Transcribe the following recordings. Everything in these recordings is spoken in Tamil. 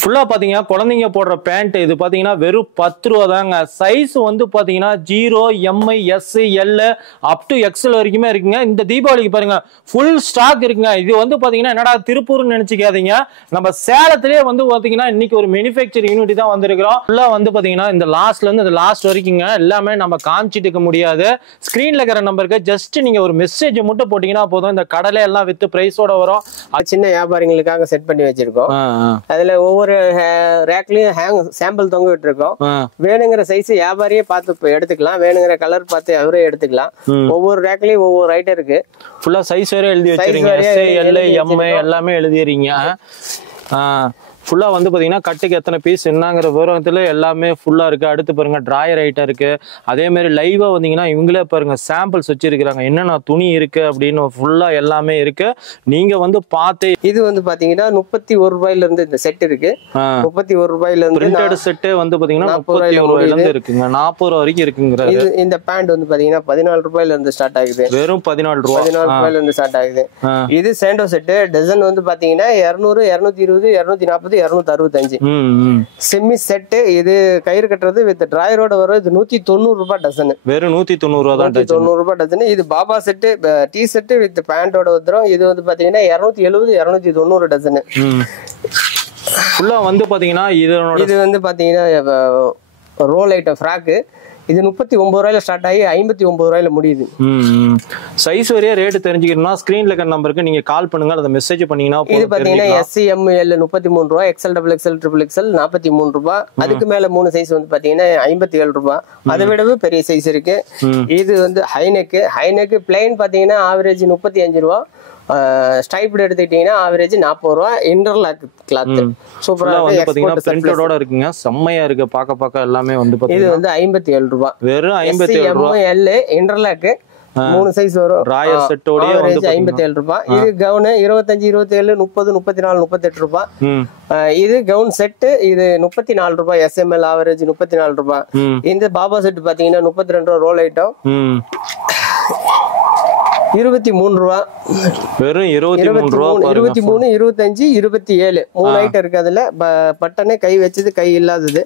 ஃபுல்லா பாத்தீங்கன்னா குழந்தைங்க போடுற பேண்ட் இது பாத்தீங்கன்னா வெறும் 10 ரூபா தாங்க. சைஸ் வந்து பாத்தீங்கன்னா 0 M S L up to XL வரைக்குமே இருக்குங்க. இந்த தீபாவளிக்கு பாருங்க ஃபுல் ஸ்டாக் இருக்குங்க. இது வந்து பாத்தீங்கன்னா என்னடா திருப்பூர்னு நினைச்சுக்காதீங்க, நம்ம சேலத்திலேயே வந்து பாத்தீங்கன்னா இன்னைக்கு ஒரு மேனுஃபேக்சர் யூனிட் தான் வந்திருக்கிறோம். ஃபுல்லா வந்து பாத்தீங்கன்னா இந்த லாஸ்ட்ல இருந்து இந்த லாஸ்ட் வரைக்குங்க எல்லாமே நம்ம காமிச்சிட்டு இருக்க முடியாது. ஸ்கிரீன்ல இருக்கிற நம்பருக்கு ஜஸ்ட் நீங்க ஒரு மெசேஜ் மட்டும் போட்டீங்கன்னா போதும், இந்த கடலை எல்லாம் வித்து பிரைஸோட வரும். சின்ன வியாபாரிகளுக்காக செட் பண்ணி வச்சிருக்கோம். அதுல ஒவ்வொரு ரேக்லயும் சாம்பிள் தொங்க விட்டுருக்கோம். வேணுங்கிற சைஸ் வியாபாரியே பார்த்து எடுத்துக்கலாம், வேணுங்கிற கலர் பார்த்து அவரே எடுத்துக்கலாம். ஒவ்வொரு ரேக்லயும் ஒவ்வொரு ஐட்டம் இருக்கு. ஃபுல்லா சைஸ் வேற எழுதி வச்சிருக்கீங்க, எஸ் எல் எம் எல்லாமே எழுதிறீங்க. ஃபுல்லா வந்து பாத்தீங்கன்னா கட்டுக்கு எத்தனை பீஸ் என்னங்கிற விவரத்துல எல்லாமே ஃபுல்லா இருக்கு. அடுத்து பாருங்க டிராயர் ஐட்டம் இருக்கு. அதே மாதிரி லைவா வந்தீங்கன்னா இவங்களே பாருங்க சாம்பிள்ஸ் வச்சிருக்காங்க, என்னென்ன துணி இருக்கு அப்படின்னு ஃபுல்லா எல்லாமே இருக்கு. நீங்க வந்து பார்த்து இது வந்து பாத்தீங்கன்னா 31 ரூபாயில இருந்து இந்த செட் இருக்கு. 31 ரூபாயில இருந்து பிரிண்டட் செட் வந்து பாத்தீங்கன்னா 31 ரூபாயில இருந்து இருக்குங்க, 40 ரூபா வரைக்கும் இருக்குங்க. இந்த பேண்ட் வந்து பாத்தீங்கன்னா 14 ரூபாயில இருந்து ஸ்டார்ட் ஆகுது. வெறும் 14 ரூபா, 14 ரூபாயில இருந்து ஸ்டார்ட் ஆகுது. இது சாண்டோ செட் டசன் வந்து பாத்தீங்கன்னா 200, 220, 240, 265 செமி செட். இது கயிறு கட்டுறது வித் டிராயரோட வரும். இது 190 ரூபாய் டசன். வெறும் 190 ரூபா தான், 190 ரூபாய் டசன். இது பாபா செட் டீ செட் வித் பேண்டோட வந்துரும். இது வந்து பாத்தீங்கன்னா 270, 290 டசன். ஃபுல்லா வந்து பாத்தீங்கன்னா இது வந்து பாத்தீங்கன்னா ரோல் ஐட்டம் ஃப்ராக். இது 39 ரூபாயில ஸ்டார்ட் ஆகி 59 ரூபாயில முடியுது. சைஸ் வரையா ரேட் தெரிஞ்சுக்கணும்னா ஸ்கிரீன்ல இருக்க நம்பருக்கு நீங்க கால் பண்ணுங்க, அதை மெசேஜ் பண்ணீங்கன்னா. இது பாத்தீங்கன்னா எஸ்சி எம் எல் 33 ரூபாய், XL double XL triple XL 43 ரூபாய். அதுக்கு மேல 3 சைஸ் வந்து பாத்தீங்கன்னா 57 ரூபாய். அதை விடவும் பெரிய சைஸ் இருக்கு. இது வந்து ஹைநெக் பிளைன் பாத்தீங்கன்னா ஆவரேஜ் 35 ரூபாய். ஸ்டைப்டு எடுத்துக்கிட்டீங்கன்னா ஆவரேஜ் 40 ரூபா. இன்டர்லாக் கிளாத் சூப்பரா பிரிண்டடோட இருக்குங்க, செம்மையா இருக்கு பார்க்க எல்லாமே வந்து இது வந்து 57 ரூபா. வெறும் 57 ரூபா. எல் இன்டர்லாக் 3 சைஸ் வரும். ராயர் செட்டோட வந்து 57 ரூபாய். இது கவுன் 25, 27, 30, 34, 38 ரூபாய். இது கவுன் செட். இது 34 ரூபாய். எஸ்எம்எல் ஆவரேஜ் 34 ரூபாய். இந்த பாபா செட் பாத்தீங்கன்னா 32 ரூபாய் ரோல் ஐட்டம். 23 ரூபா. வெறும் 23 ரூபா. 23, 25, 27 3 ஐட்டம் இருக்கு. அதுல பட்டனே கை வச்சது, கை இல்லாதது.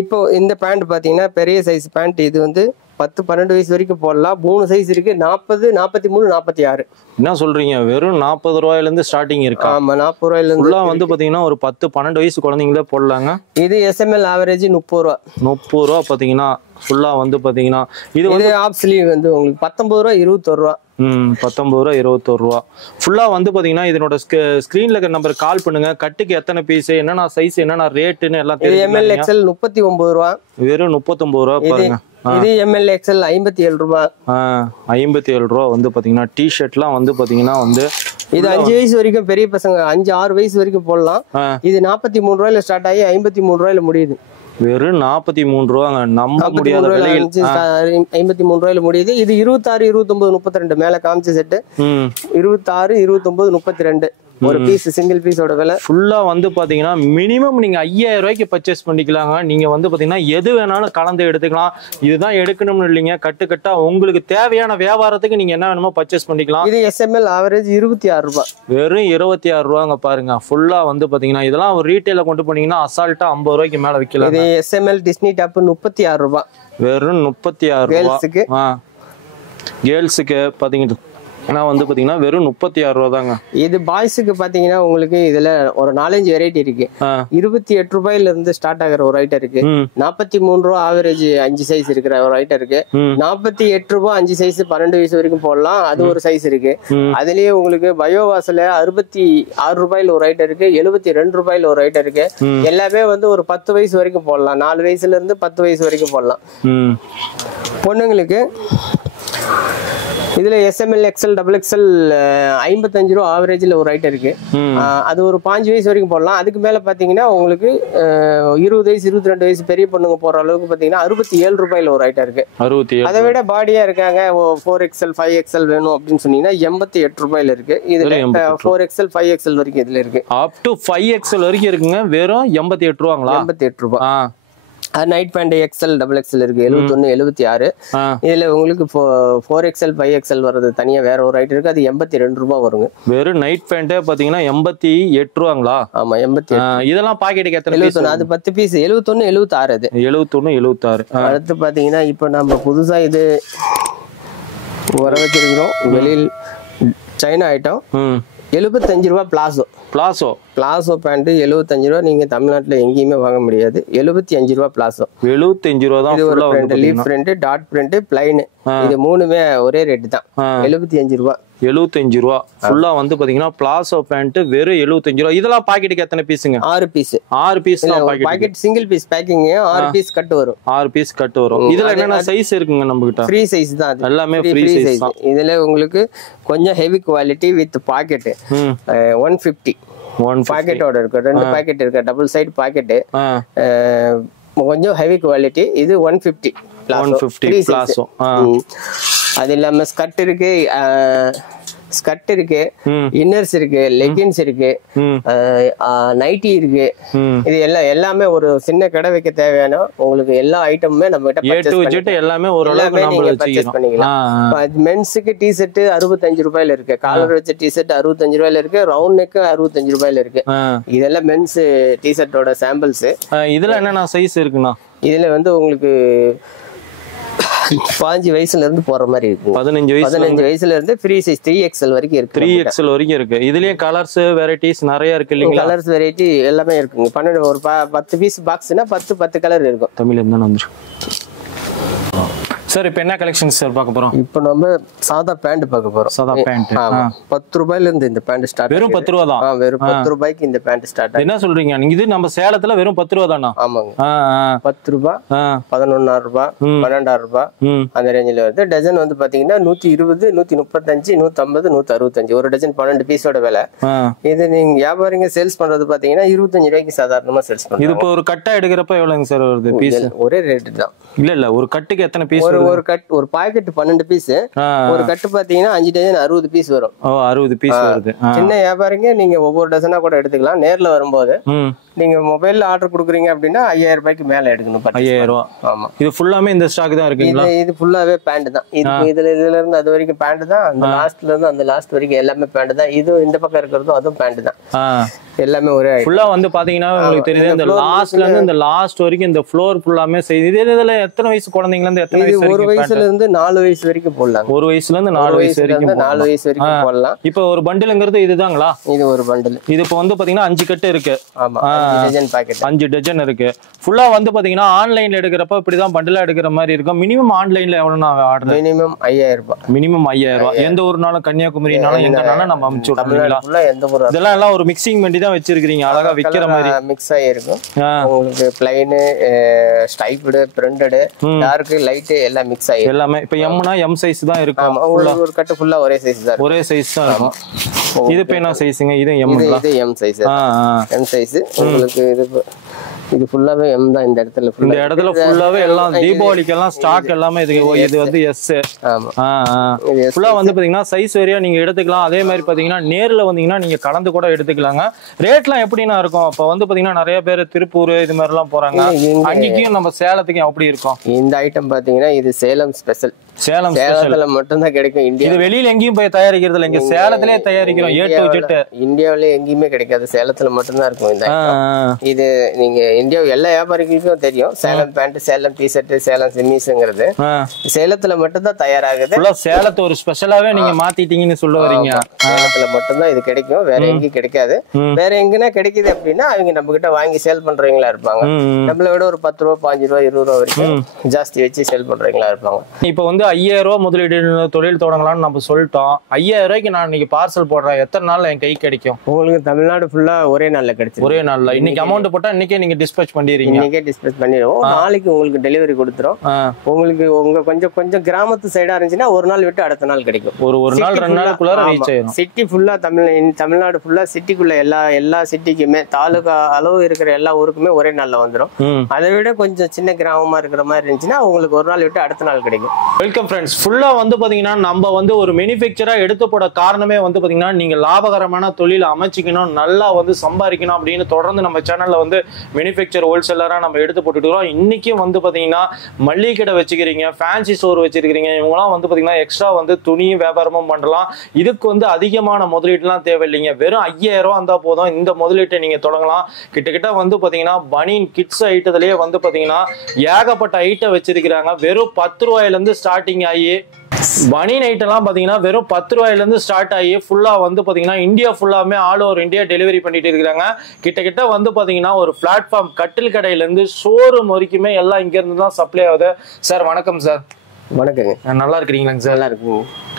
இப்போ இந்த பேண்ட் பாத்தீங்கன்னா பெரிய சைஸ் பேண்ட். இது வந்து 10, 12 வயசு வரைக்கும் போடலாம். 3 சைஸ் இருக்கு, 40, 43, 46. என்ன சொல்றீங்க? வெறும் 40 ரூபாயில இருந்து ஸ்டார்டிங் இருக்கு. ஆமா, 40 ரூபாயில இருந்து வந்து பாத்தீங்கன்னா ஒரு 10, 12 வயசு குழந்தைங்களே போடலாங்க. இது எஸ்எம்எல் ஆவரேஜ் 30 ரூபா. 30 ரூபா பாத்தீங்கன்னா ஃபுல்லா வந்து பாத்தீங்கன்னா இது வந்து ஆப் ஸ்லீவ் வந்து உங்களுக்கு 19 ரூபா, 21 ரூபா. 19 ரூபா, 21 ரூபா. ஃபுல்லா வந்து பாத்தீங்கன்னா இதனோட ஸ்கிரீன்ல இருக்க நம்பர் கால் பண்ணுங்க. கட்டுக்கு எத்தனை பீஸ், என்னென்ன சைஸ், என்னென்ன ரேட்டுன்னு எல்லாம் தெரியும். எம்எல் எக்ஸ்எல் 39 ரூபா. வெறும் 39 ரூபா பாருங்க. இது எம்எல் எக்ஸ்எல் 57 ரூபா. 57 ரூபா வந்து பாத்தீங்கன்னா டி ஷர்ட்லாம் வந்து பாத்தீங்கன்னா வந்து இது 5 வயசு வரைக்கும் பெரிய பசங்க 5, 6 வயசு வரைக்கும் போடலாம். இது 43 ரூபாயில ஸ்டார்ட் ஆகி 53 ரூபாயில முடியுது. வெறும் 43 ரூபாங்க, நம்ப முடியாத விலையில் 53 ரூபாயில முடியுது. இது 26, 29, 32 மேல காமிச்ச செட்டு. 26, 29, 32 ஒரு பீஸ், சிங்கிள் பீஸோட விலை. ஃபுல்லா வந்து பாத்தீங்கன்னா மினிமம் நீங்க 5000 ரூபாய்க்கு பர்ச்சேஸ் பண்ணிக்கலாங்க. நீங்க வந்து பாத்தீங்கன்னா எது வேணாலும் கலந்து எடுத்துக்கலாம். இதுதான் எடுக்கணும்னு இல்லைங்க, கட்டுக்கட்டா உங்களுக்கு தேவையான வியாபாரத்துக்கு நீங்க என்ன வேணுமோ பர்ச்சேஸ் பண்ணிக்கலாம். இது எஸ்எம்எல் ஆவரேஜ் 26 ரூபாய். வெறும் 26 ரூபாங்க பாருங்க. ஃபுல்லா வந்து பாத்தீங்கன்னா இதெல்லாம் ஒரு ரீட்டைல கொண்டு போனீங்கன்னா அசால்ட்டா 50 ரூபாய்க்கு மேல விற்கலாம். இது எஸ்எம்எல் டிஸ்னி டாப் 36 ரூபாய். வெறும் 36 ரூபாய். கேர்ள்ஸுக்கு பாத்தீங்கன்னா வந்து பாத்தீங்கன்னா வெறும் 36 ரூபா தாங்க. இது பாய்ஸுக்கு பாத்தீங்கன்னா உங்களுக்கு இதுல ஒரு 4-5 வெரைட்டி இருக்கு. 28 ரூபாயில இருந்து ஸ்டார்ட் ஆகிற ஒரு ஐட்டம் இருக்கு. 43 ரூபா ஆவரேஜ் 5 சைஸ் இருக்கிற ஒரு ஐட்டம் இருக்கு. 48 ரூபாய் 5 சைஸ் 12 வயசு வரைக்கும் போடலாம். அது ஒரு சைஸ் இருக்கு. அதுலயே உங்களுக்கு பயோவாஸ்ல 66 ரூபாயில ஒரு ஐட்டம் இருக்கு. 72 ரூபாயில ஒரு ஐட்டம் இருக்கு. எல்லாமே வந்து ஒரு 10 வயசு வரைக்கும் போடலாம். 4 வயசுல இருந்து 10 வயசு வரைக்கும் போடலாம். பொண்ணுங்களுக்கு இதுல எஸ்எம்எல் எக்ஸ்எல் டபுள் எக்ஸ்எல் 55 ரூபா ஆவரேஜ்ல ஒரு ஐட்டம் இருக்கு. அது ஒரு 5 வயசு வரைக்கும் போடலாம். அதுக்கு மேல பாத்தீங்கன்னா உங்களுக்கு 20 வயசு 22 வயசு பெரிய பொண்ணுங்க போற அளவுக்கு பாத்தீங்கன்னா 67 ரூபாயில ஒரு ஐட்டம் இருக்கு. அதை விட பாடியா இருக்காங்க 4XL 5XL வேணும் அப்படின்னு சொன்னீங்கன்னா 88 ரூபாயில இருக்கு. இதுல 4XL 5XL வரைக்கும் இதுல இருக்கு. அப் டு 5XL வரைக்கும் இருக்குங்க. வெறும் 88 ரூபாங்களா? 88 ரூபாய். Night pant XL double XL இருக்கு 71 76. இதுல உங்களுக்கு 4XL 5XL வர்றது தனியா வேற ஒரு ஐட்டம் இருக்கு, அது 82 ரூபாய் வருங்க. வெறும் நைட் பேண்டே பாத்தீங்கன்னா 88 ரூபாங்களா? ஆமா 88. இதெல்லாம் பாக்கெட்டுக்கு எத்தனை பீஸ்? அது 10 பீஸ் 71 76 அது 71 76. அடுத்து பாத்தீங்கன்னா இப்போ நம்ம புதுசா இது வர வச்சிருக்கிறோம் வெளியில் சைனா ஐட்டம். 75 ரூபாய் பிளாசோ பேண்ட் 75 ரூபாய். நீங்க தமிழ்நாட்டுல எங்கேயுமே வாங்க முடியாது. 75 ரூபாய் பிளாசோ. 75 ரூபாய் தான். இது ஒரு print, leaf print, dot print, plain, இது மூணுமே ஒரே ரேட் தான். 75 ரூபாய். 75 ரூபாய் ஃபுல்லா வந்து பாத்தீங்கன்னா பிளாசோ பேண்ட் வெறும் 75 ரூபாய். இதெல்லாம் பாக்கெட்டுக்கு எத்தனை பீஸுங்க? 6 piece. 6 piece packet single piece packing 6 piece cut வரும். 6 பீஸ் கட் வரும். இதுல என்னென்ன சைஸ் இருக்குங்க நம்ம கிட்ட? ஃப்ரீ சைஸ் தான் அது. எல்லாமே ஃப்ரீ சைஸ் தான். இதுல உங்களுக்கு கொஞ்சம் ஹெவி குவாலிட்டி வித் பாக்கெட் 150 பாக்கெட்டோட இருக்கு. 2 பாக்கெட் இருக்கு, டபுள் சைடு பாக்கெட். கொஞ்சம் ஹெவி குவாலிட்டி. இது 150 பிளாசோ. அது இல்லாம ஸ்கர்ட் இருக்கு, இன்னர்ஸ் இருக்கு, லெகின்ஸ் இருக்கு, நைட்டி இருக்கு. இது எல்லாமே ஒரு சின்ன கடை வைக்க தேவையான உங்களுக்கு எல்லா ஐட்டமுமே நம்ம கிட்ட எல்லாமே ஓரளவுக்கு பர்ச்சேஸ் பண்ணிக்கலாம். மென்ஸுக்கு டி ஷர்ட் 65 ரூபாயில இருக்கு, காலர் வச்ச டி ஷர்ட் 65 ரூபாயில இருக்கு, ரவுண்ட் நெக் 65 ரூபாயில இருக்கு. இதெல்லாம் மென்ஸ் டி ஷர்ட்டோட சாம்பிள்ஸ். இதுல என்னென்ன சைஸ் இருக்குண்ணா? இதுல வந்து உங்களுக்கு 15 வயசுல இருந்து போற மாதிரி இருக்கு. 15 வயசுல இருந்து ஃப்ரீ சைஸ் 3XL வரைக்கும் இருக்கு. 3XL வரைக்கும் இருக்கு. இதுலயும் கலர்ஸ் வெரைட்டிஸ் நிறைய இருக்கு இல்லீங்களா? கலர்ஸ் வெரைட்டி எல்லாமே இருக்குங்க. 12 ஒரு 10 பீஸ் பாக்ஸ்னா 10 கலர் இருக்கும். தமிழ்ல இருந்தா வந்துரும். சார் இப்போ என்ன கலெக்ஷன் சார் பார்க்க போறோம்? இப்போ நம்ம சாதா பேண்ட் பார்க்க போறோம். சாதா பேண்ட் 10 ரூபாயில இருந்து இந்த பேண்ட் ஸ்டார்ட். வெறும் 10 ரூபாய் தான். வெறும் 10 ரூபாய்க்கு இந்த பேண்ட் ஸ்டார்ட். என்ன சொல்றீங்க நீங்க? இது நம்ம சேலத்துல வெறும் 10 ரூபாய் தானா? ஆமாங்க. 10 ரூபாய், 11 ரூபாய், 12 ரூபாய் அந்த ரேஞ்சில வருது. டஜன் வந்து பாத்தீங்கன்னா 120, 135, 150, 165. ஒரு டஜன் 12 பீஸோட விலை. இது நீங்க வியாபாரிங்க சேல்ஸ் பண்றது பாத்தீங்கன்னா 25 ரூபாய்க்கு சாதாரணமா சேல்ஸ் பண்றாங்க. இது இப்போ ஒரு கட்டா எடுக்கிறப்ப எவ்வளவுங்க சார் வருது பீஸ்? ஒரே ரேட் தான். இல்ல ஒரு கட்டுக்கு எத்தனை பீஸ்? ஒரு பாக்கெட் 12 பீஸ். ஒரு கட்டு பாத்தீங்கன்னா 5 டஜன் 60 பீஸ் வரும். 60 பீஸ் வருது. சின்ன வியாபாரிங்க நீங்க ஒவ்வொரு டஜனா கூட எடுத்துக்கலாம். நேர்ல வரும்போது நீங்க மொபைல்ல ஆர்டர் கொடுக்குறீங்க அப்படின்னா 5000 ரூபாய்க்கு மேல எடுக்கணும். 5000 ரூபாய். ஆமா. இது ஃபுல்லாமே இந்த ஸ்டாக் தான் இருக்குங்களா? இது ஃபுல்லாவே பேண்ட் தான். இதுல இருந்து அது வரைக்கும் பேண்ட் தான். அந்த லாஸ்ட்ல இருந்து அந்த லாஸ்ட் வரைக்கும் எல்லாமே பேண்ட் தான். இது இந்த பக்கம் இருக்கிறதும் அதுவும் பேண்ட் தான். எல்லாமே ஒரே ஃபுல்லா வந்து பாத்தீங்கன்னா உங்களுக்கு தெரியுது. இந்த லாஸ்ட்ல இருந்து இந்த லாஸ்ட் வரைக்கும் இந்த ஃப்ளோர் ஃபுல்லாமே செய்யுது. இதுல எத்தனை வயசு குழந்தைங்கல இருந்து எத்தனை வயசு? 1 வயசுல இருந்து 4 வயசு வரைக்கும் போடலாம். 1 வயசுல இருந்து 4 வயசு வரைக்கும் 4 வயசு வரைக்கும் போடலாம். இப்போ ஒரு பண்டில்ங்கிறது இதுதாங்களா? இது ஒரு பண்டில். இது இப்போ வந்து பாத்தீங்கன்னா 5 கட்டு இருக்கு. ஆமா 5 டஜன் பாக்கெட். 5 டஜன் இருக்கு. ஃபுல்லா வந்து பாத்தீங்கன்னா ஆன்லைன்ல எடுக்கிறப்ப இப்படிதான் பண்டிலா எடுக்கிற மாதிரி இருக்கும். மினிமம் ஆன்லைன்ல எவ்வளவு ஆர்டர்? மினிமம் 5000 ரூபாய். மினிமம் 5000 ரூபாய். எந்த ஒரு நாளும் கன்னியாகுமரினாலும் எங்கனாலும் நம்ம அனுப்பிச்சு விடுறீங்களா? இதெல்லாம் எல்லாம் ஒரு மிக்சிங் பண்ணி தான் வச்சிருக்கீங்க. அழகா விக்கிற மாதிரி மிக்ஸ் ஆயிருக்கும். உங்களுக்கு பிளைன், ஸ்டைப்டு, பிரிண்டட், டார்க், லைட் எல்லாம் மிக்ஸ் ஆயிருக்கு. எல்லாமே இப்போ எம்னா எம் சைஸ் தான் இருக்கும். ஒரு கட்டு ஃபுல்லா ஒரே சைஸ் தான். ஒரே சைஸ் தான் இருக்கும். இது இப்போ என்ன சைஸ்ங்க? இது எம். இது எம் சைஸ். M size. உங்களுக்கு இது ஃபுல்லாவே எம் தான். இந்த இடத்துல ஃபுல்லாவே எல்லாம் தீபாவளிக்கு எல்லாம் ஸ்டாக் எல்லாமே இது வந்து எஸ். ஆமா. ஃபுல்லா வந்து பாத்தீங்கன்னா சைஸ் வேரியா நீங்க எடுத்துக்கலாம். அதே மாதிரி பாத்தீங்கன்னா நேர்ல வந்தீங்கன்னா நீங்க கலந்து கூட எடுத்துக்கலாங்க. ரேட்லாம் எப்படின்னா இருக்கும்? அப்ப வந்து பாத்தீங்கன்னா நிறைய பேர் திருப்பூர் இது மாதிரி எல்லாம் போறாங்க. அங்கேயும் நம்ம சேலத்துக்கும் எப்படி இருக்கும்? இந்த ஐட்டம் பாத்தீங்கன்னா இது சேலம் ஸ்பெஷல். சேலத்துல மட்டும் தான் கிடைக்கும். இந்தியா இது வெளியில எங்கேயும் போய் தயாரிக்கிறது இல்ல. இங்க சேலத்திலே தயாரிக்கிறோம். A to Z. இந்தியாவில எங்கேயுமே கிடைக்காது. சேலத்துல மட்டும் தான் இருக்கும் இந்த ஐட்டம். இது நீங்க இந்தியா எல்லா வியாபாரிகளுக்கும் தெரியும். Salem pant, Salem T shirt, Salem செமிஸ்ங்கிறது சேலத்துல மட்டும் தான் தயாராகுது. சேலத்தை ஒரு ஸ்பெஷலாவே நீங்க மாத்திட்டீங்கன்னு சொல்ல வரீங்க. சேலத்துல மட்டும் தான் இது கிடைக்கும். வேற எங்கேயும் கிடைக்காது. வேற எங்கன்னா கிடைக்குது அப்படின்னா அவங்க நம்ம கிட்ட வாங்கி சேல் பண்றவங்களா இருப்பாங்க. நம்மள விட ஒரு 10 ரூபாய், 5 ரூபாய், 20 ரூபாய் வரைக்கும் ஜாஸ்தி வச்சு சேல் பண்றவங்களா இருப்பாங்க. இப்ப வந்து 5000 ரூபாய் முதலீடு தொழில் தொடங்கலாம்னு நம்ம சொல்லிட்டோம். 5000 ரூபாய்க்கு நான் இன்னைக்கு பார்சல் போடுறேன். எத்தனை நாள்ல என் கை கிடைக்கும்? உங்களுக்கு தமிழ்நாடு ஃபுல்லா ஒரே நாள்ல கிடைச்சிடும். ஒரே நாள்ல. இன்னைக்கு அமௌண்ட் போட்டா இன்னைக்கே நீங்க டிஸ்பேட்ச் பண்ணிடுறீங்க. இன்னைக்கே டிஸ்பேட்ச் பண்ணிடுவோம். நாளைக்கு உங்களுக்கு டெலிவரி கொடுத்துரும். உங்களுக்கு உங்க கொஞ்சம் கிராமத்து சைடா இருந்துச்சுன்னா ஒரு நாள் விட்டு அடுத்த நாள் கிடைக்கும். ஒரு நாள் 2 நாளுக்குள்ள ரீச் ஆயிடும். சிட்டி ஃபுல்லா தமிழ்நாடு ஃபுல்லா சிட்டிக்குள்ள எல்லா சிட்டிக்குமே தாலுகா அளவு இருக்கிற எல்லா ஊருக்குமே ஒரே நாள்ல வந்துடும். அதை விட கொஞ்சம் சின்ன கிராமமா இருக்கிற மாதிரி இருந்துச்சுன்னா உங்களுக்கு ஒரு நாள் விட்டு அடுத்த நாள் கிடைக்கும். Welcome friends. ஃபுல்லா வந்து பாத்தீங்கன்னா நம்ம வந்து ஒரு மேனுஃபேக்சரா எடுத்து போட காரணமே வந்து பாத்தீங்கன்னா நீங்க லாபகரமான தொழில் அமைச்சிக்கணும், நல்லா வந்து சம்பாதிக்கணும் அப்படின்னு தொடர்ந்து நம்ம சேனல்ல வந்து மேனுஃபேக்சர் ஹோல்சேலரா நம்ம எடுத்து போட்டுக்கிறோம். இன்னைக்கும் வந்து பாத்தீங்கன்னா மளிகை கடை வச்சுக்கிறீங்க, ஃபேன்சி ஸ்டோர் வச்சிருக்கீங்க, இவங்கலாம் வந்து பாத்தீங்கன்னா எக்ஸ்ட்ரா வந்து துணியும் வியாபாரமும் பண்ணலாம். இதுக்கு வந்து அதிகமான முதலீடுலாம் தேவையில்லைங்க. வெறும் 5000 ரூபா இருந்தா போதும் இந்த முதலீட்டை நீங்க தொடங்கலாம். கிட்டத்தட்ட வந்து பாத்தீங்கன்னா பனியன் கிட்ஸ் ஐட்டத்திலேயே வந்து பாத்தீங்கன்னா ஏகப்பட்ட ஐட்டம் வச்சிருக்கிறாங்க. வெறும் 10 ரூபாயில இருந்து ஸ்டார்டிங் ஆகி பனியன் ஐட்டம்லாம் பாத்தீங்கன்னா வெறும் 10 ரூபாயில இருந்து ஸ்டார்ட் ஆகி ஃபுல்லா வந்து பாத்தீங்கன்னா இந்தியா ஃபுல்லாமே ஆல் ஓவர் இந்தியா டெலிவரி பண்ணிட்டு இருக்காங்க. கிட்ட வந்து பாத்தீங்கன்னா ஒரு பிளாட்ஃபார்ம் கட்டில் கடையில இருந்து ஷோரூம் வரைக்குமே எல்லாம் இங்க இருந்து தான் சப்ளை ஆகுது. சார் வணக்கம் சார். வணக்கங்க. நல்லா இருக்கிறீங்களாங்க சார்? நல்லா இருக்குங்க.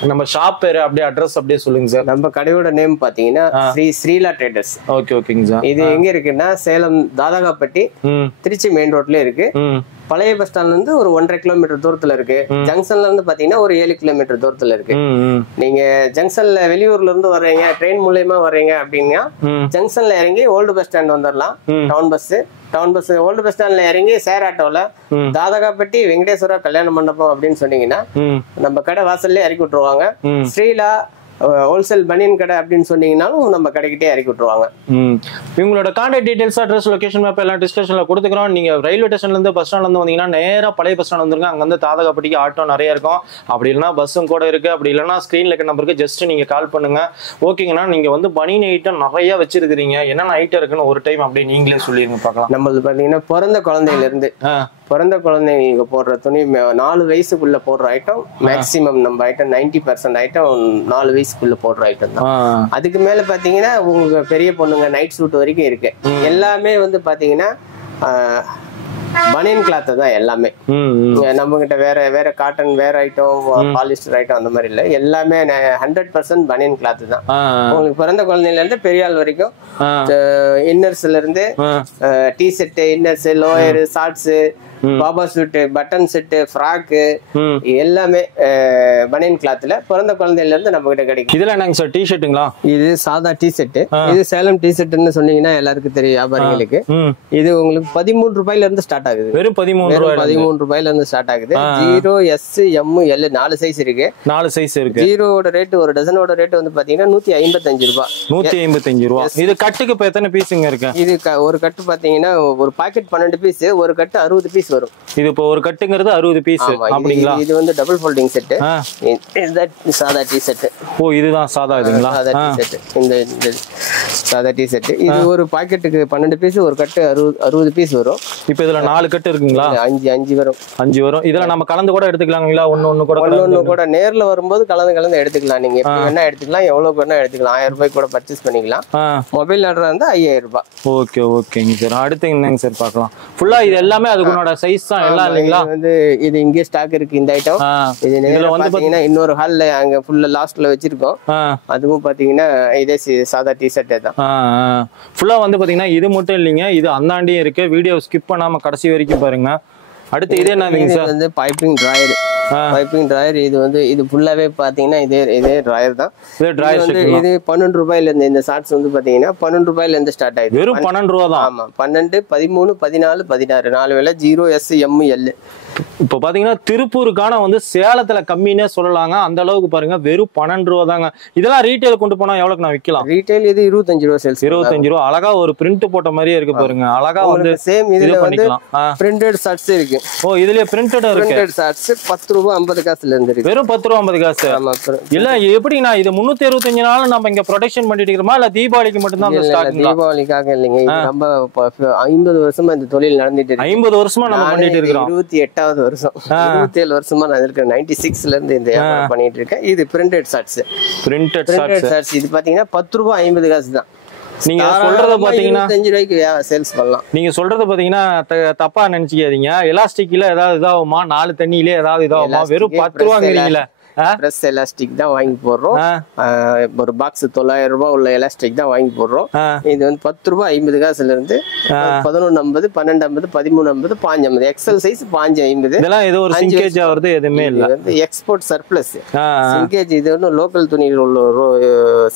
நம்ம ஷாப் பேரு அப்படியே அட்ரஸ் அப்படியே சொல்லுங்க சார். நம்ம கடையோட நேம் பாத்தீங்கன்னா ஸ்ரீலா ட்ரேடர்ஸ். ஓகேங்க சார். இது எங்க இருக்குன்னா சேலம் தாதாகாப்பட்டி திருச்சி மெயின் ரோட்ல இருக்கு. பழைய பஸ் ஸ்டாண்ட்ல இருந்து ஒரு 1.5 கிலோமீட்டர் தூரத்துல இருக்கு. ஜங்ஷன்ல இருந்து பாத்தீங்கன்னா ஒரு 7 கிலோமீட்டர் தூரத்துல இருக்கு. நீங்க ஜங்ஷன்ல வெளியூர்ல இருந்து வர்றீங்க, ட்ரெயின் மூலமா வர்றீங்க அப்படின்னா ஜங்ஷன்ல இறங்கி ஓல்டு பஸ் ஸ்டாண்ட் வந்துடலாம். டவுன் பஸ் ஓல்டு பஸ் ஸ்டாண்ட்ல இறங்கி சேர் ஆட்டோல தாதகாப்பட்டி வெங்கடேஸ்வரா கல்யாண மண்டபம் அப்படின்னு சொன்னீங்கன்னா நம்ம கடை வாசல்ல இறக்கி விட்டுருவாங்க. ஸ்ரீலா ஹோல்சேல் பனியன் கடை அப்படின்னு சொன்னீங்கன்னாலும் நம்ம கடைக்கிட்டே இறக்கி விட்டுருவாங்க. இவங்களோட contact details, address, location map எல்லாம் டிஸ்கிரிப்ஷன்ல கொடுத்துக்கிறோம். நீங்க ரயில்வே ஸ்டேஷன்ல இருந்து பஸ் ஸ்டாண்ட்ல இருந்து வந்தீங்கன்னா நேரா பழைய பஸ் ஸ்டாண்ட் வந்துருங்க. அங்க வந்து தாதகாப்பட்டிக்கு ஆட்டோ நிறைய இருக்கும். அப்படி இல்லைன்னா பஸ்ஸும் கூட இருக்கு. அப்படி இல்லைன்னா ஸ்கிரீன்ல இருக்க நம்பருக்கு ஜஸ்ட் நீங்க கால் பண்ணுங்க. ஓகேங்கண்ணா, நீங்க வந்து பனியன் ஐட்டம் நிறைய வச்சிருக்கீங்க, என்னென்ன ஐட்டம் இருக்குன்னு ஒரு டைம் அப்படியே நீங்களே சொல்லிருங்க பார்க்கலாம். நம்மளது பாத்தீங்கன்னா பிறந்த குழந்தைங்களுக்கு போடுற துணி 4 வயசுக்குள்ள போடுற ஐட்டம் மேக்சிமம் நம்ம ஐட்டம் 90% ஐட்டம் 4 வயசுக்குள்ள போடுற ஐட்டம் தான். அதுக்கு மேல பாத்தீங்கன்னா உங்களுக்கு பெரிய பொண்ணுங்க நைட் சூட் வரைக்கும் இருக்கு. எல்லாமே வந்து பாத்தீங்கன்னா பனியன் கிளாத் தான் எல்லாமே. நம்ம கிட்ட வேற காட்டன் வேற ஐட்டம் பாலிஸ்டர் ஐட்டம் அந்த மாதிரி இல்ல. எல்லாமே 100% பனியன் கிளாத் தான். உங்களுக்கு பிறந்த குழந்தையில இருந்து பெரிய ஆள் வரைக்கும் இன்னர்ஸ்ல இருந்து T shirt, inners, lower, shorts, பாபா சூட், பட்டன் செட், ஃப்ராக் எல்லாமே பனியன் கிளாத்ல பிறந்த குழந்தையில இருந்து நம்ம கிட்ட கிடைக்கும். இதுல என்னங்க சார் டி ஷர்ட்டுங்களா? இது சாதா டி ஷர்ட். இது சேலம் டி ஷர்ட்னு சொன்னீங்கன்னா எல்லாருக்கும் தெரியும் வியாபாரிகளுக்கு. இது உங்களுக்கு 13 ரூபாயில இருந்து ஸ்டார்ட் ஆகுது. வெறும் 13 ரூபாயில இருந்து ஸ்டார்ட் ஆகுது. 0, S, M, L 4 சைஸ் இருக்கு. 4 சைஸ் இருக்கு. 0 ரேட் ஒரு டசனோட ரேட் வந்து பாத்தீங்கன்னா 155 ரூபாய். 155 ரூபாய். இது கட்டுக்கு இப்ப எத்தனை பீஸுங்க இருக்கு? இது ஒரு கட்டு பாத்தீங்கன்னா ஒரு பாக்கெட் 12 பீஸ், ஒரு கட்டு 60 பீஸ் வரும். இது இப்போ ஒரு கட்டுங்கிறது 60 பீஸ் அப்படிங்களா? இது வந்து டபுள் ஃபோல்டிங் செட். இது சாதா டி ஷர்ட். ஓ, இதுதான் சாதா இதுங்களா? சாதா டி ஷர்ட். இந்த சாதா டி ஷர்ட் இது ஒரு பாக்கெட்டுக்கு 12 பீஸ், ஒரு கட்டு 60 பீஸ் வரும். இப்போ இதுல 4 கட்டு இருக்குங்களா? 5 வரும். 5 வரும். இதல நம்ம கலந்து கூட எடுத்துக்கலாங்களா? ஒன்னு கூட நேர்ல வரும்போது கலந்து எடுத்துக்கலாம். நீங்க எப்படி வேணா எடுத்துக்கலாம், எவ்வளவு வேணா எடுத்துக்கலாம். 1000 ரூபாய் கூட பர்ச்சேஸ் பண்ணிக்கலாம். மொபைல் ஆர்டர் இருந்தா 5000 ரூபாய். ஓகேங்க சார். அடுத்து என்னங்க சார் பார்க்கலாம்? ஃபுல்லா இது எல்லாமே அதுக்குனோட சைஸ் தான் எல்லாம் இல்லீங்களா? வந்து இது இங்கே ஸ்டாக் இருக்கு இந்த ஐட்டம். இது நேரா வந்து பாத்தீங்கன்னா இன்னொரு ஹால்ல அங்க ஃபுல்லா லாஸ்ட்ல வச்சிருக்கோம். அதுவும் பாத்தீங்கன்னா இதே சாதா டி ஷர்ட் தான். ஃபுல்லா வந்து பாத்தீங்கன்னா இது மட்டும் இல்லைங்க, இது அந்தாண்டியும் இருக்கு. வீடியோ ஸ்கிப் பண்ணாம கடைசி வரைக்கும் பாருங்க. அடுத்து இது என்னதுங்க சார்? வந்து பைப்பிங் டிராயர். இது வந்து இது ஃபுல்லாவே பாத்தீங்கன்னா இதே டிராயர் தான். இது 12 ரூபாயில இருந்து இந்த ஷார்ட்ஸ் வந்து பாத்தீங்கன்னா 12 ரூபாயில இருந்து ஸ்டார்ட் ஆயிடுது. வெறும் 12 ரூபா தான். ஆமா, 12, 13, 14, 16 4 வேளை 0, S, M, L. இப்போ பாத்தீங்கன்னா திருப்பூருக்கான வந்து சேலத்துல கம்மின்னே சொல்லலாங்க. அந்த அளவுக்கு பாருங்க, வெறும் 12 ரூபா தாங்க. இதெல்லாம் ரீட்டைல் கொண்டு போனா எவ்வளவுக்கு நான் விற்கலாம்? ரீட்டைல் இது 25 ரூபா சேல்ஸ். 25 ரூபா. அழகா ஒரு பிரிண்ட் போட்ட மாதிரியே இருக்கு பாருங்க. அழகா வந்து சேம் இதுல வந்து பிரிண்டட் ஷார்ட்ஸ் இருக்கு. ஓ, இதுலயே பிரிண்டட் இருக்கு. பிரிண்டட் ஷார்ட்ஸ் 10 ரூபாய் 50 காசுல இருந்து இருக்கு. வெறும் 10 ரூபாய் 50 காசு. ஆமா. இல்ல எப்படினா இது 365 நாள் நம்ம இங்க ப்ரொடெக்ஷன் பண்ணிட்டு இருக்கோமா, இல்ல தீபாவளிக்கு மட்டும் தான் அந்த ஸ்டாக்? தீபாவளிக்காக இல்லைங்க. இது நம்ம 50 வருஷமா இந்த தொழில் நடந்துட்டு இருக்கு. 50 வருஷமா நம்ம பண்ணிட்டு இருக்கோம். 28வது வருஷம். 27 வருஷமா நான் இருக்கேன். 96ல இருந்து இந்த வியாபாரம் பண்ணிட்டு இருக்கேன். இது பிரிண்டட் ஷார்ட்ஸ். பிரிண்டட் ஷார்ட்ஸ் இது பாத்தீங்கன்னா 10 ரூபாய் 50 காசு தான். நீங்க சொல்றத பாத்தீங்கன்னா 25 ரூபாய்க்கு சேல்ஸ் பண்ணலாம். நீங்க சொல்றத பாத்தீங்கன்னா தப்பா நினைச்சுக்காதீங்க. எலாஸ்டிக்ல ஏதாவது இதாகுமா? 4 தண்ணியிலே ஏதாவது இதாகுமா? வெறும் 10 ரூபாங்கிறீங்களா? பிரஸ் எலாஸ்டிக் தான் வாங்கி போடுறோம். ஒரு பாக்ஸ் 900 ரூபாய் உள்ள எலாஸ்டிக் தான் வாங்கி போடுறோம். இது வந்து 10 ரூபாய் 50 காசுல இருந்து 11.50, 12.50, 13.50, 5.50. XL size 5.50. இதெல்லாம் ஏதோ ஒரு சிங்கேஜ் ஆவறது எதுவுமே இல்ல. வந்து எக்ஸ்போர்ட் சர்ப்ளஸ். சிங்கேஜ் இது வந்து லோக்கல் துணியில் உள்ள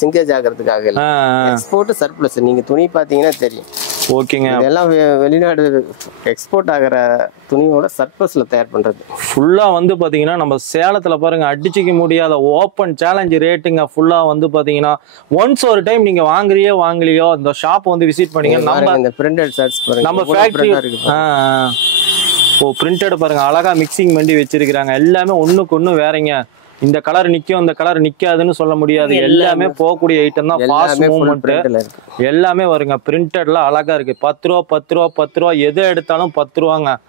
சிங்கேஜ் ஆகிறதுக்காக இல்ல. Export surplus. நீங்க துணி பாத்தீங்கன்னா தெரியும். ஓகேங்க. இதெல்லாம் வெளிநாடு எக்ஸ்போர்ட் ஆகிற துணியோட சர்ப்ளஸ்ல தயார் பண்றது. ஃபுல்லா வந்து பாத்தீங்கன்னா நம்ம சேலத்துல பாருங்க அடிச்சுக்க முடியாத ஓப்பன் சேலஞ்ச் ரேட்டுங்க. ஃபுல்லா வந்து பாத்தீங்கன்னா ஒன்ஸ் ஒரு டைம் நீங்க வாங்கலையோ இந்த ஷாப் வந்து விசிட் பண்ணீங்க. நம்ம இந்த பிரிண்டட் ஷர்ட்ஸ் பாருங்க, நம்ம ஃபேக்டரி பிரிண்டட் பாருங்க, அழகா மிக்சிங் பண்ணி வச்சிருக்காங்க. எல்லாமே ஒண்ணுக்கு ஒண்ணு வேறங்க. இந்த கலர் நிக்கும், இந்த கலர் நிக்காதுன்னு சொல்ல முடியாது. எல்லாமே போகக்கூடிய ஐட்டம் தான். ஃபாஸ்ட் மூவ்மெண்ட் எல்லாமே வருங்க. பிரிண்டட்ல அழகா இருக்கு. 10 ரூபா 10 ரூபா 10 ரூபா எது எடுத்தாலும் 10 ரூபாங்க.